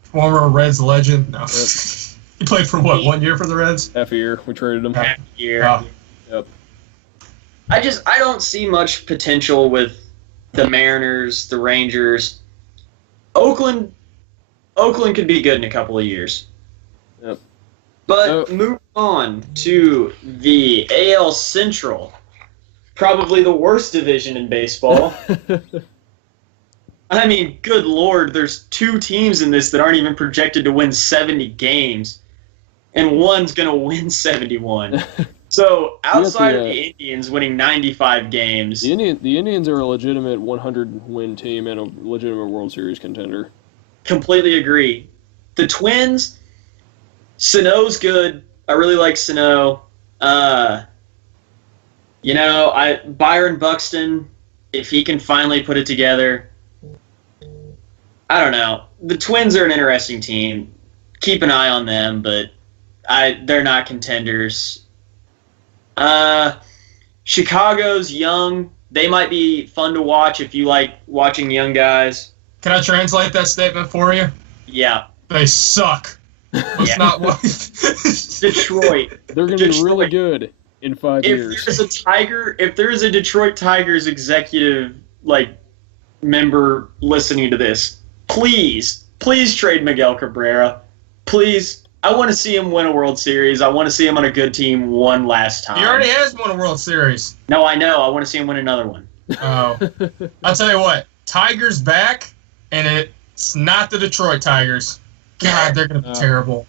Former Reds legend. No. Yep. He played for what, 1 year for the Reds? Half a year. We traded him. Half a year. Oh. Yep. I don't see much potential with the Mariners, the Rangers. Oakland could be good in a couple of years. Yep. But move on to the AL Central. Probably the worst division in baseball. I mean, good Lord, there's 2 teams in this that aren't even projected to win 70 games, and one's going to win 71. So, outside of the Indians winning 95 games... The Indians are a legitimate 100-win team and a legitimate World Series contender. Completely agree. The Twins, Sano's good. I really like Sano. Byron Buxton, if he can finally put it together... I don't know. The Twins are an interesting team. Keep an eye on them, but they're not contenders. Chicago's young. They might be fun to watch if you like watching young guys. Can I translate that statement for you? Yeah. They suck. That's not what... Detroit. They're going to be really good in 5 years. If there is a Detroit Tigers executive member listening to this, please trade Miguel Cabrera. Please. I want to see him win a World Series. I want to see him on a good team one last time. He already has won a World Series. No, I know. I want to see him win another one. Oh. I'll tell you what. Tigers back, and it's not the Detroit Tigers. God, they're going to be terrible.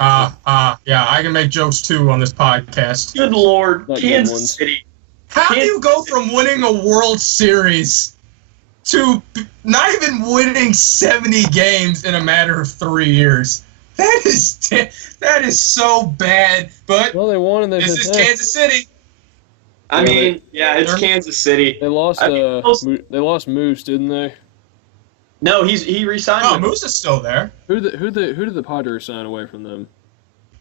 Yeah, I can make jokes, too, on this podcast. Good Lord. Not Kansas City. How do you go from winning a World Series to not even winning 70 games in a matter of 3 years? That is so bad. But Well, they won and they this is Kansas City. I mean, yeah, it's Kansas City. They lost. They lost Moose, didn't they? No, he re-signed. Oh, Moose is still there. Who did the Padres sign away from them?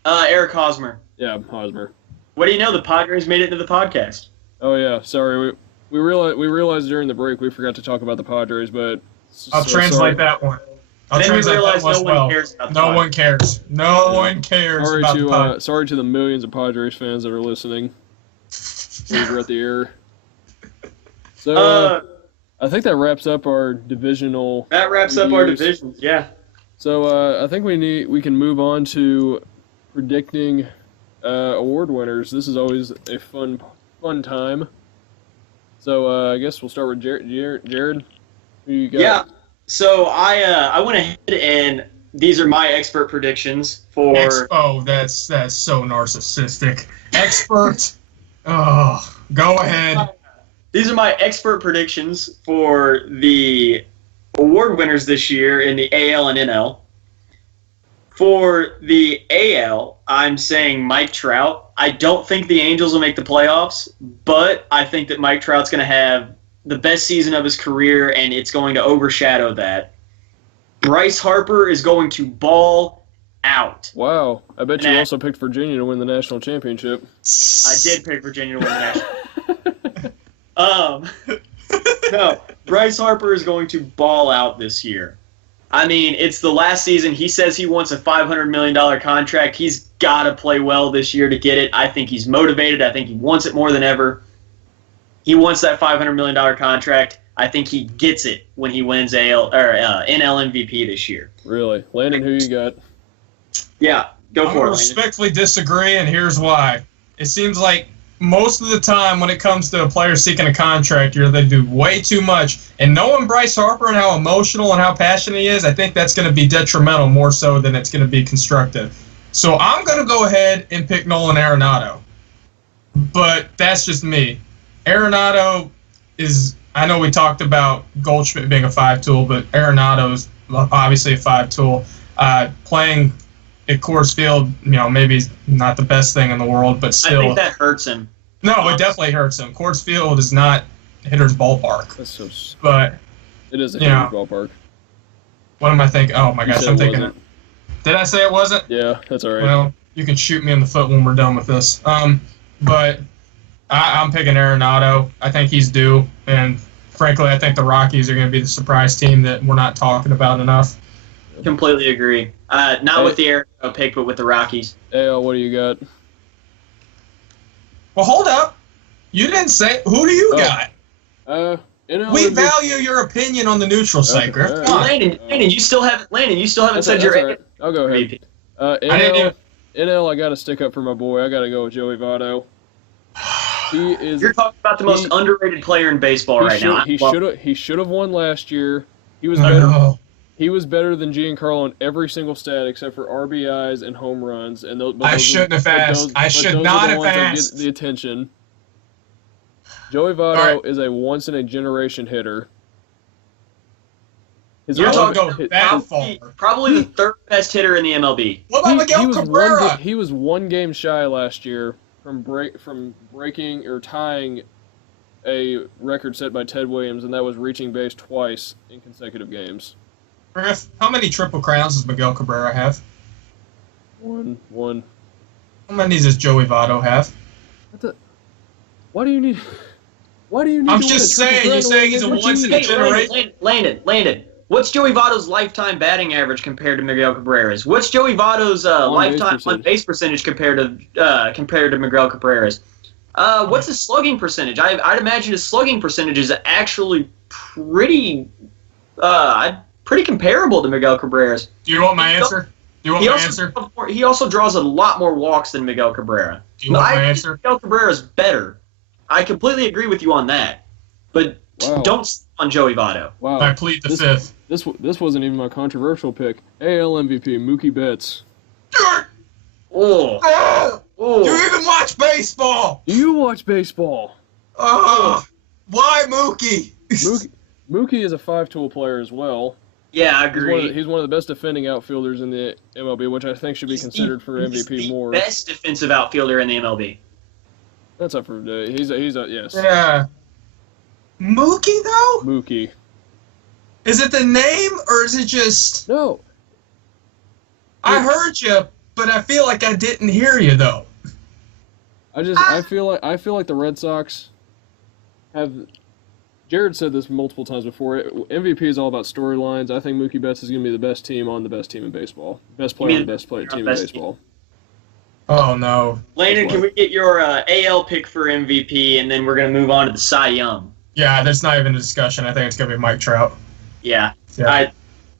Eric Hosmer. Yeah, Hosmer. What do you know? The Padres made it into the podcast. Oh yeah, sorry. We realized during the break we forgot to talk about the Padres, but I'll translate that one. Then we realized no one cares about the No one cares. No one cares about the Padres. Sorry to the millions of Padres fans that are listening. We regret the error. So I think that wraps up our divisional. That wraps up our divisions. Yeah. So I think we can move on to predicting award winners. This is always a fun time. So I guess we'll start with Jared. Who you got? Yeah. So I went ahead and these are my expert predictions for. That's so narcissistic. Expert. Oh, go ahead. These are my expert predictions for the award winners this year in the AL and NL. For the AL, I'm saying Mike Trout. I don't think the Angels will make the playoffs, but I think that Mike Trout's going to have the best season of his career, and it's going to overshadow that. Bryce Harper is going to ball out. Wow. I bet you also picked Virginia to win the national championship. I did pick Virginia to win the national. No, Bryce Harper is going to ball out this year. I mean, it's the last season. He says he wants a $500 million contract. He's got to play well this year to get it. I think he's motivated. I think he wants it more than ever. He wants that $500 million contract. I think he gets it when he wins NL MVP this year. Really? Landon, who you got? Yeah, go for it. I respectfully disagree, and here's why. It seems like most of the time when it comes to a player seeking a contract, they do way too much. And knowing Bryce Harper and how emotional and how passionate he is, I think that's going to be detrimental more so than it's going to be constructive. So I'm going to go ahead and pick Nolan Arenado. But that's just me. Arenado is, I know we talked about Goldschmidt being a 5-tool, but Arenado is obviously a 5-tool. Playing at Coors Field, maybe not the best thing in the world, but still. I think that hurts him. No, it definitely hurts him. Coors Field is not hitter's ballpark. That's so. But it is a hitter's ballpark. What am I thinking? Oh my gosh, I'm thinking. Did I say it wasn't? Yeah, that's all right. Well, you can shoot me in the foot when we're done with this. But I'm picking Arenado. I think he's due, and frankly, I think the Rockies are going to be the surprise team that we're not talking about enough. Completely agree. Not with the Arenado pick, but with the Rockies. AL, what do you got? Well, hold up. You didn't say. Who do you got? NL We MVP. value your opinion on the neutral site, Griff. Okay. Come on. Landon, you still haven't said your All right. I'll go ahead. NL, I got to stick up for my boy. I got to go with Joey Votto. You're talking about the most underrated player in baseball right now. He should have won last year. He was I better. know. He was better than Giancarlo in every single stat except for RBIs and home runs. And those, I shouldn't have asked. I should not have asked. The attention. Joey Votto is a once-in-a-generation hitter. You're talking that far. Probably the third best hitter in the MLB. What about Miguel Cabrera? He was one game shy last year from breaking or tying a record set by Ted Williams, and that was reaching base twice in consecutive games. Griff, how many Triple Crowns does Miguel Cabrera have? One. How many does Joey Votto have? Why do you need? I'm just saying. You're saying he's a once-in-a-generation. Landon. What's Joey Votto's lifetime batting average compared to Miguel Cabrera's? What's Joey Votto's lifetime on-base percentage compared to Miguel Cabrera's? What's his slugging percentage? I'd imagine his slugging percentage is actually pretty comparable to Miguel Cabrera's. Do you want my answer? He also draws a lot more walks than Miguel Cabrera. Do you want my answer? Miguel Cabrera's better. I completely agree with you on that. But don't sleep on Joey Votto. Wow. I plead the fifth. This wasn't even my controversial pick. AL MVP, Mookie Betts. Oh. You even watch baseball? Do you watch baseball? Why Mookie? Mookie is a five-tool player as well. Yeah, I agree. He's one of the best defending outfielders in the MLB, which I think should be considered for MVP more. Best defensive outfielder in the MLB. That's up for debate. He's a yes. Yeah. Mookie though? Mookie. Is it the name or is it just? No. I heard you, but I feel like I didn't hear you though. I feel like the Red Sox have. Jared said this multiple times before. MVP is all about storylines. I think Mookie Betts is going to be the best team on the best team in baseball. Best player on the best team in baseball. Oh, no. Landon, can we get your AL pick for MVP, and then we're going to move on to the Cy Young? Yeah, there's not even a discussion. I think it's going to be Mike Trout. Yeah.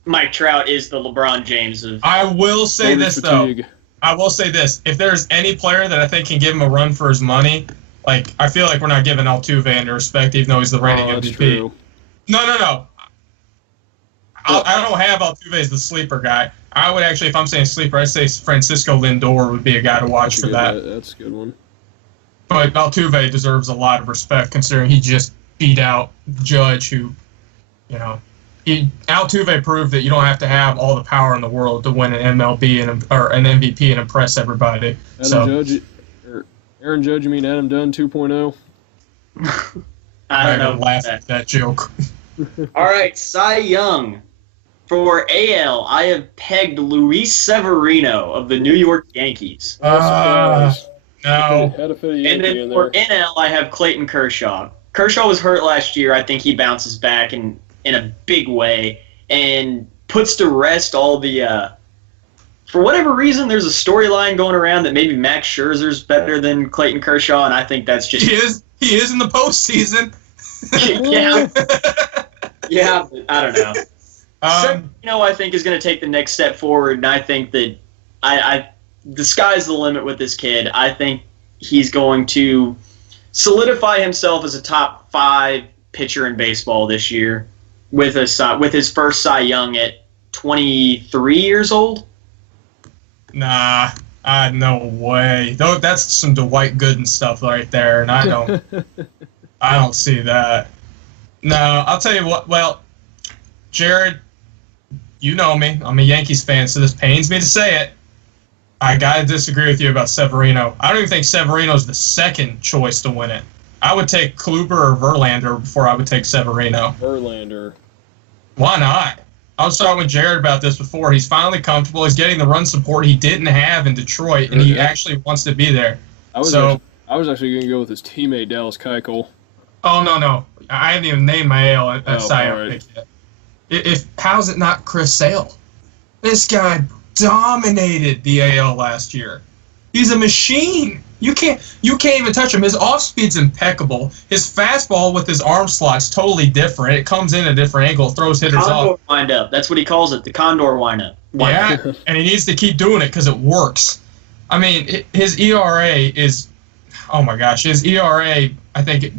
Mike Trout is the LeBron James of... I will say this, though. I will say this. If there's any player that I think can give him a run for his money... Like, I feel like we're not giving Altuve any respect, even though he's the reigning MVP. True. No. I don't have Altuve as the sleeper guy. I would actually, if I'm saying sleeper, I'd say Francisco Lindor would be a guy to watch for that. That's a good one. But Altuve deserves a lot of respect, considering he just beat out Judge, who, Altuve proved that you don't have to have all the power in the world to win an MLB or an MVP and impress everybody. Aaron Judge, you mean Adam Dunn 2.0? I don't know. Laugh at that joke. All right, Cy Young. For AL, I have pegged Luis Severino of the New York Yankees. No. And then for NL, I have Clayton Kershaw. Kershaw was hurt last year. I think he bounces back in a big way and puts to rest all the... For whatever reason, there's a storyline going around that maybe Max Scherzer's better than Clayton Kershaw, and I think that's just... He is in the postseason. Yeah, but I don't know. Severino, I think, is going to take the next step forward, and I think that the sky's the limit with this kid. I think he's going to solidify himself as a top 5 pitcher in baseball this year with his first Cy Young at 23 years old. Nah, no way. Though that's some Dwight Gooden stuff right there, and I don't see that. No, I'll tell you what. Well, Jared, you know me. I'm a Yankees fan, so this pains me to say it. I gotta disagree with you about Severino. I don't even think Severino's the second choice to win it. I would take Kluber or Verlander before I would take Severino. Verlander. Why not? I was talking with Jared about this before. He's finally comfortable. He's getting the run support he didn't have in Detroit, and he actually wants to be there. I was actually going to go with his teammate, Dallas Keuchel. Oh, no. I haven't even named my AL Cy Young right. pick yet. How's it not Chris Sale? This guy dominated the AL last year. He's a machine. You can't even touch him. His off speed's impeccable. His fastball with his arm slot's totally different. It comes in a different angle, throws hitters Condor off. windup. That's what he calls it, the Condor windup. Yeah, and he needs to keep doing it because it works. I mean, his ERA is, oh my gosh, his ERA, I think,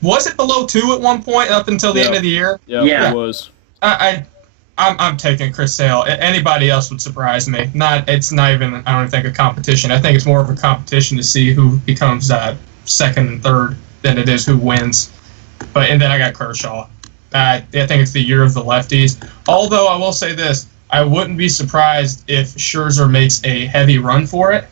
was it below 2 at one point up until the end of the year? Yeah. It was. I'm taking Chris Sale. Anybody else would surprise me. It's not even, I don't think, a competition. I think it's more of a competition to see who becomes second and third than it is who wins. And then I got Kershaw. I think it's the year of the lefties. Although I will say this, I wouldn't be surprised if Scherzer makes a heavy run for it.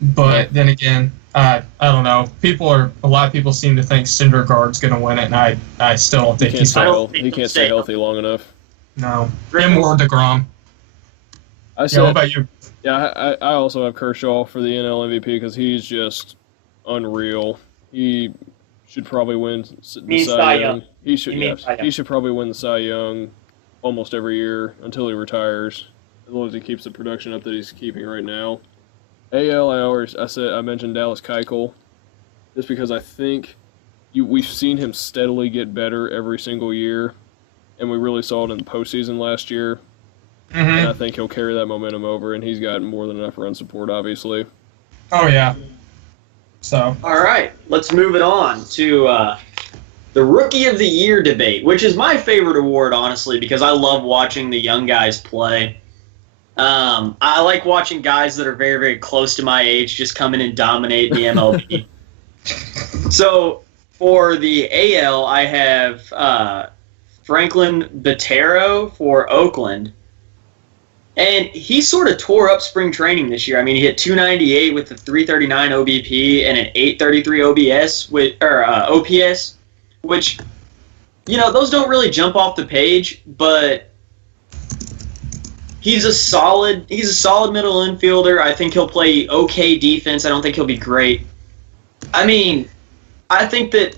But then again, I don't know. A lot of people seem to think Syndergaard's going to win it, and I still don't think he's going to. He can't stay healthy long enough. No. Him or DeGrom. What about you? Yeah, I also have Kershaw for the NL MVP because he's just unreal. He should probably win the Cy Young. He should probably win the Cy Young almost every year until he retires, as long as he keeps the production up that he's keeping right now. AL, I mentioned Dallas Keuchel, just because I think we've seen him steadily get better every single year, and we really saw it in the postseason last year. Mm-hmm. And I think he'll carry that momentum over, and he's got more than enough run support, obviously. Oh, yeah. So. All right, let's move it on to the Rookie of the Year debate, which is my favorite award, honestly, because I love watching the young guys play. I like watching guys that are very, very close to my age just come in and dominate the MLB. So for the AL, I have Franklin Botero for Oakland. And he sort of tore up spring training this year. I mean, he hit 298 with a 339 OBP and an 833 OPS, which, those don't really jump off the page, but he's a solid middle infielder. I think he'll play okay defense. I don't think he'll be great. I mean, I think that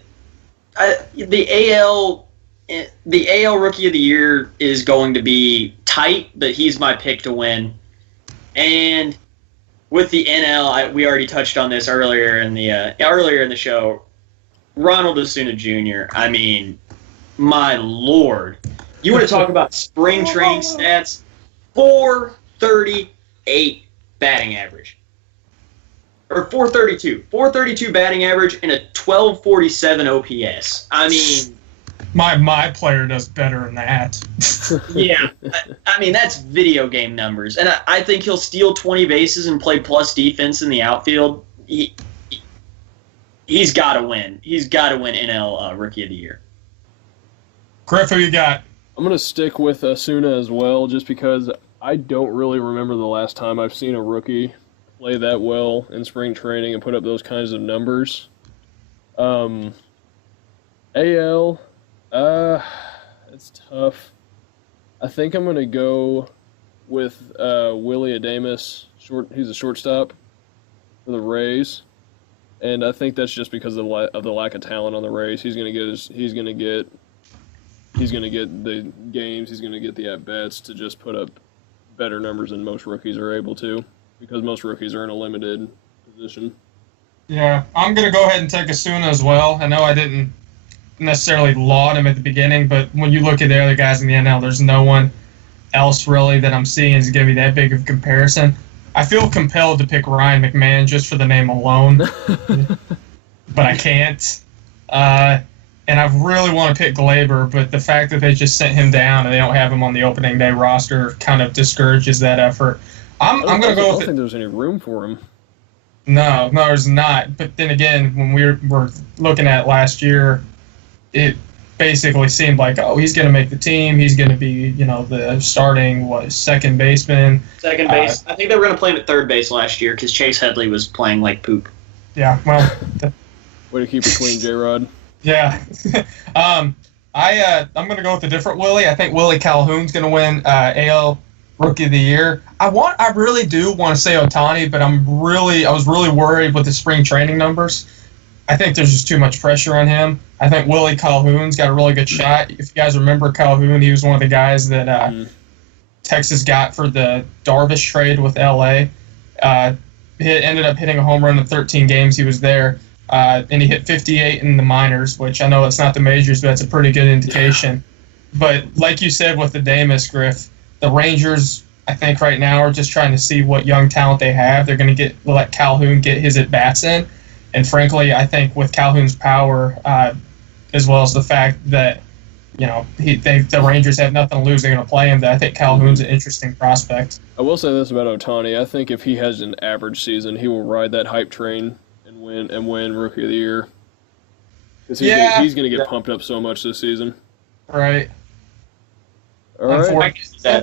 the AL Rookie of the Year is going to be tight, but he's my pick to win. And with the NL, we already touched on this earlier in the show. Ronald Acuna Jr. I mean, my lord, you want to talk about spring training stats? 438 batting average. Or 432 batting average and a 1247 OPS. I mean, my player does better than that. Yeah. I mean, that's video game numbers. And I think he'll steal 20 bases and play plus defense in the outfield. He's got to win. He's got to win NL Rookie of the Year. Griff, who you got? I'm going to stick with Acuna as well, just because I don't really remember the last time I've seen a rookie play that well in spring training and put up those kinds of numbers. AL, it's tough. I think I'm going to go with Willie Adames. He's a shortstop for the Rays, and I think that's just because of the lack of talent on the Rays. He's going to get the games. He's going to get the at bats to just put up better numbers than most rookies are able to, because most rookies are in a limited position. Yeah, I'm going to go ahead and take Acuna as well. I know I didn't necessarily laud him at the beginning, but when you look at the other guys in the NL, there's no one else really that I'm seeing is going to be that big of a comparison. I feel compelled to pick Ryan McMahon just for the name alone, but I can't. And I really want to pick Glaber, but the fact that they just sent him down and they don't have him on the opening day roster kind of discourages that effort. I'm going to go with it. I don't think there's any room for him. No, there's not. But then again, when we were looking at last year, it basically seemed like, he's going to make the team. He's going to be, the starting, second baseman. Second base. I think they were going to play him at third base last year because Chase Headley was playing like poop. Yeah, well. Way to keep it clean, J-Rod. Yeah. I'm going to go with a different Willie. I think Willie Calhoun's going to win AL Rookie of the Year. I really do want to say Ohtani, but I was really worried with the spring training numbers. I think there's just too much pressure on him. I think Willie Calhoun's got a really good shot. If you guys remember Calhoun, he was one of the guys that Texas got for the Darvish trade with LA. He ended up hitting a home run in 13 games he was there. And he hit 58 in the minors, which I know it's not the majors, but it's a pretty good indication. Yeah. But like you said with the Damas, Griff, the Rangers, I think right now are just trying to see what young talent they have. They're going to let Calhoun get his at-bats in. And frankly, I think with Calhoun's power, as well as the fact that, the Rangers have nothing to lose, they're going to play him, that I think Calhoun's an interesting prospect. I will say this about Ohtani. I think if he has an average season, he will ride that hype train and win Rookie of the Year. Because he's going to get pumped up so much this season. Right. All right.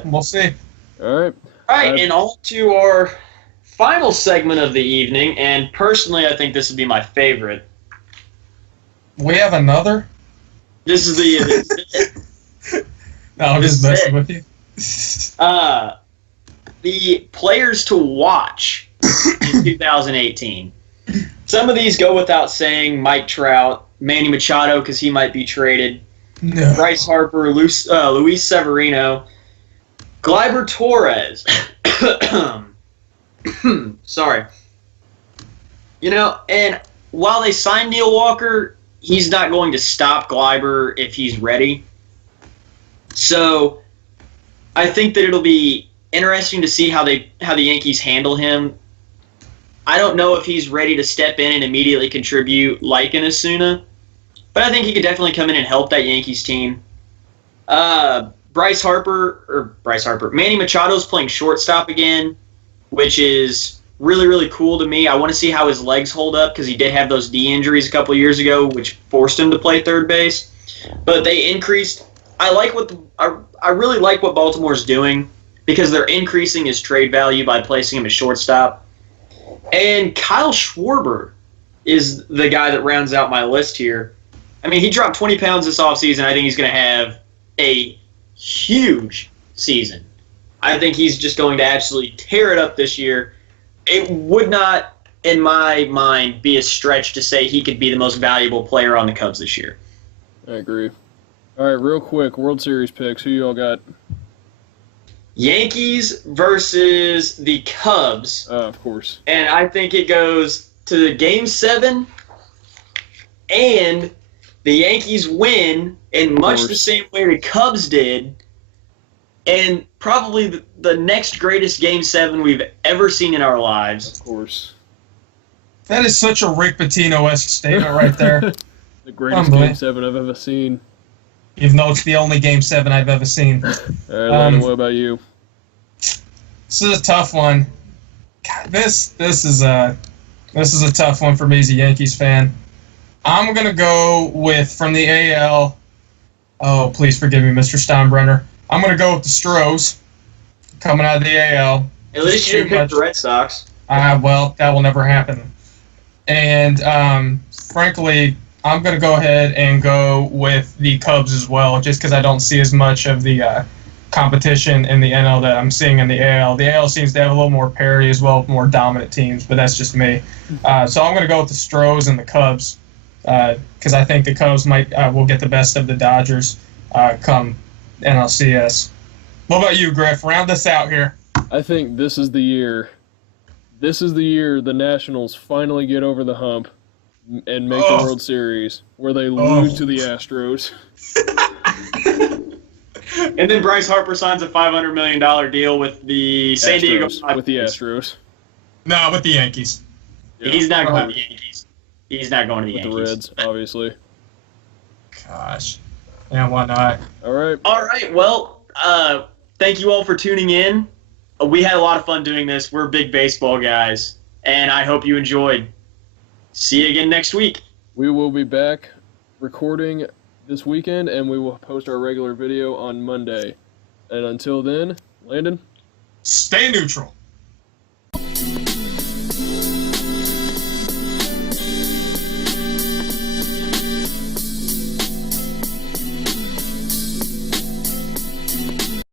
We'll see. All right. All right, and on to our final segment of the evening, and personally, I think this would be my favorite. We have another? This is the... No, I'm just messing with you. The players to watch in 2018. Some of these go without saying. Mike Trout, Manny Machado, because he might be traded. No. Bryce Harper, Luis Severino, Gleyber Torres. Sorry. And while they signed Neil Walker, he's not going to stop Gleyber if he's ready. So I think that it'll be interesting to see how the Yankees handle him. I don't know if he's ready to step in and immediately contribute like an Asuna, but I think he could definitely come in and help that Yankees team. Manny Machado's playing shortstop again, which is really, really cool to me. I want to see how his legs hold up because he did have those knee injuries a couple of years ago, which forced him to play third base. But they increased. I really like what Baltimore's doing because they're increasing his trade value by placing him as shortstop. And Kyle Schwarber is the guy that rounds out my list here. I mean, he dropped 20 pounds this offseason. I think he's going to have a huge season. I think he's just going to absolutely tear it up this year. It would not, in my mind, be a stretch to say he could be the most valuable player on the Cubs this year. I agree. All right, real quick, World Series picks. Who y'all got? Yankees versus the Cubs. Of course. And I think it goes to Game 7, and the Yankees win in much the same way the Cubs did, and probably the next greatest Game 7 we've ever seen in our lives. Of course. That is such a Rick Pitino-esque statement right there. The greatest Game 7 I've ever seen. Even though it's the only Game 7 I've ever seen. All right, Landon, what about you? This is a tough one. God, this is a tough one for me as a Yankees fan. I'm gonna go with from the AL. Oh, please forgive me, Mr. Steinbrenner. I'm gonna go with the Stros coming out of the AL. At least you didn't pick the Red Sox. Well, that will never happen. And frankly, I'm going to go ahead and go with the Cubs as well, just because I don't see as much of the competition in the NL that I'm seeing in the AL. The AL seems to have a little more parity as well, more dominant teams, but that's just me. So I'm going to go with the Stros and the Cubs because I think the Cubs will get the best of the Dodgers come NLCS. What about you, Griff? Round us out here. I think this is the year. This is the year the Nationals finally get over the hump and make the World Series, where they lose to the Astros. And then Bryce Harper signs a $500 million deal with the San Diego Padres. With the Astros. No, with the Yankees. Yeah. He's not going to the Yankees. He's not going to the Yankees. The Reds, obviously. Gosh. Yeah, why not? All right. All right. Well, thank you all for tuning in. We had a lot of fun doing this. We're big baseball guys, and I hope you enjoyed. See you again next week. We will be back recording this weekend, and we will post our regular video on Monday. And until then, Landon? Stay neutral.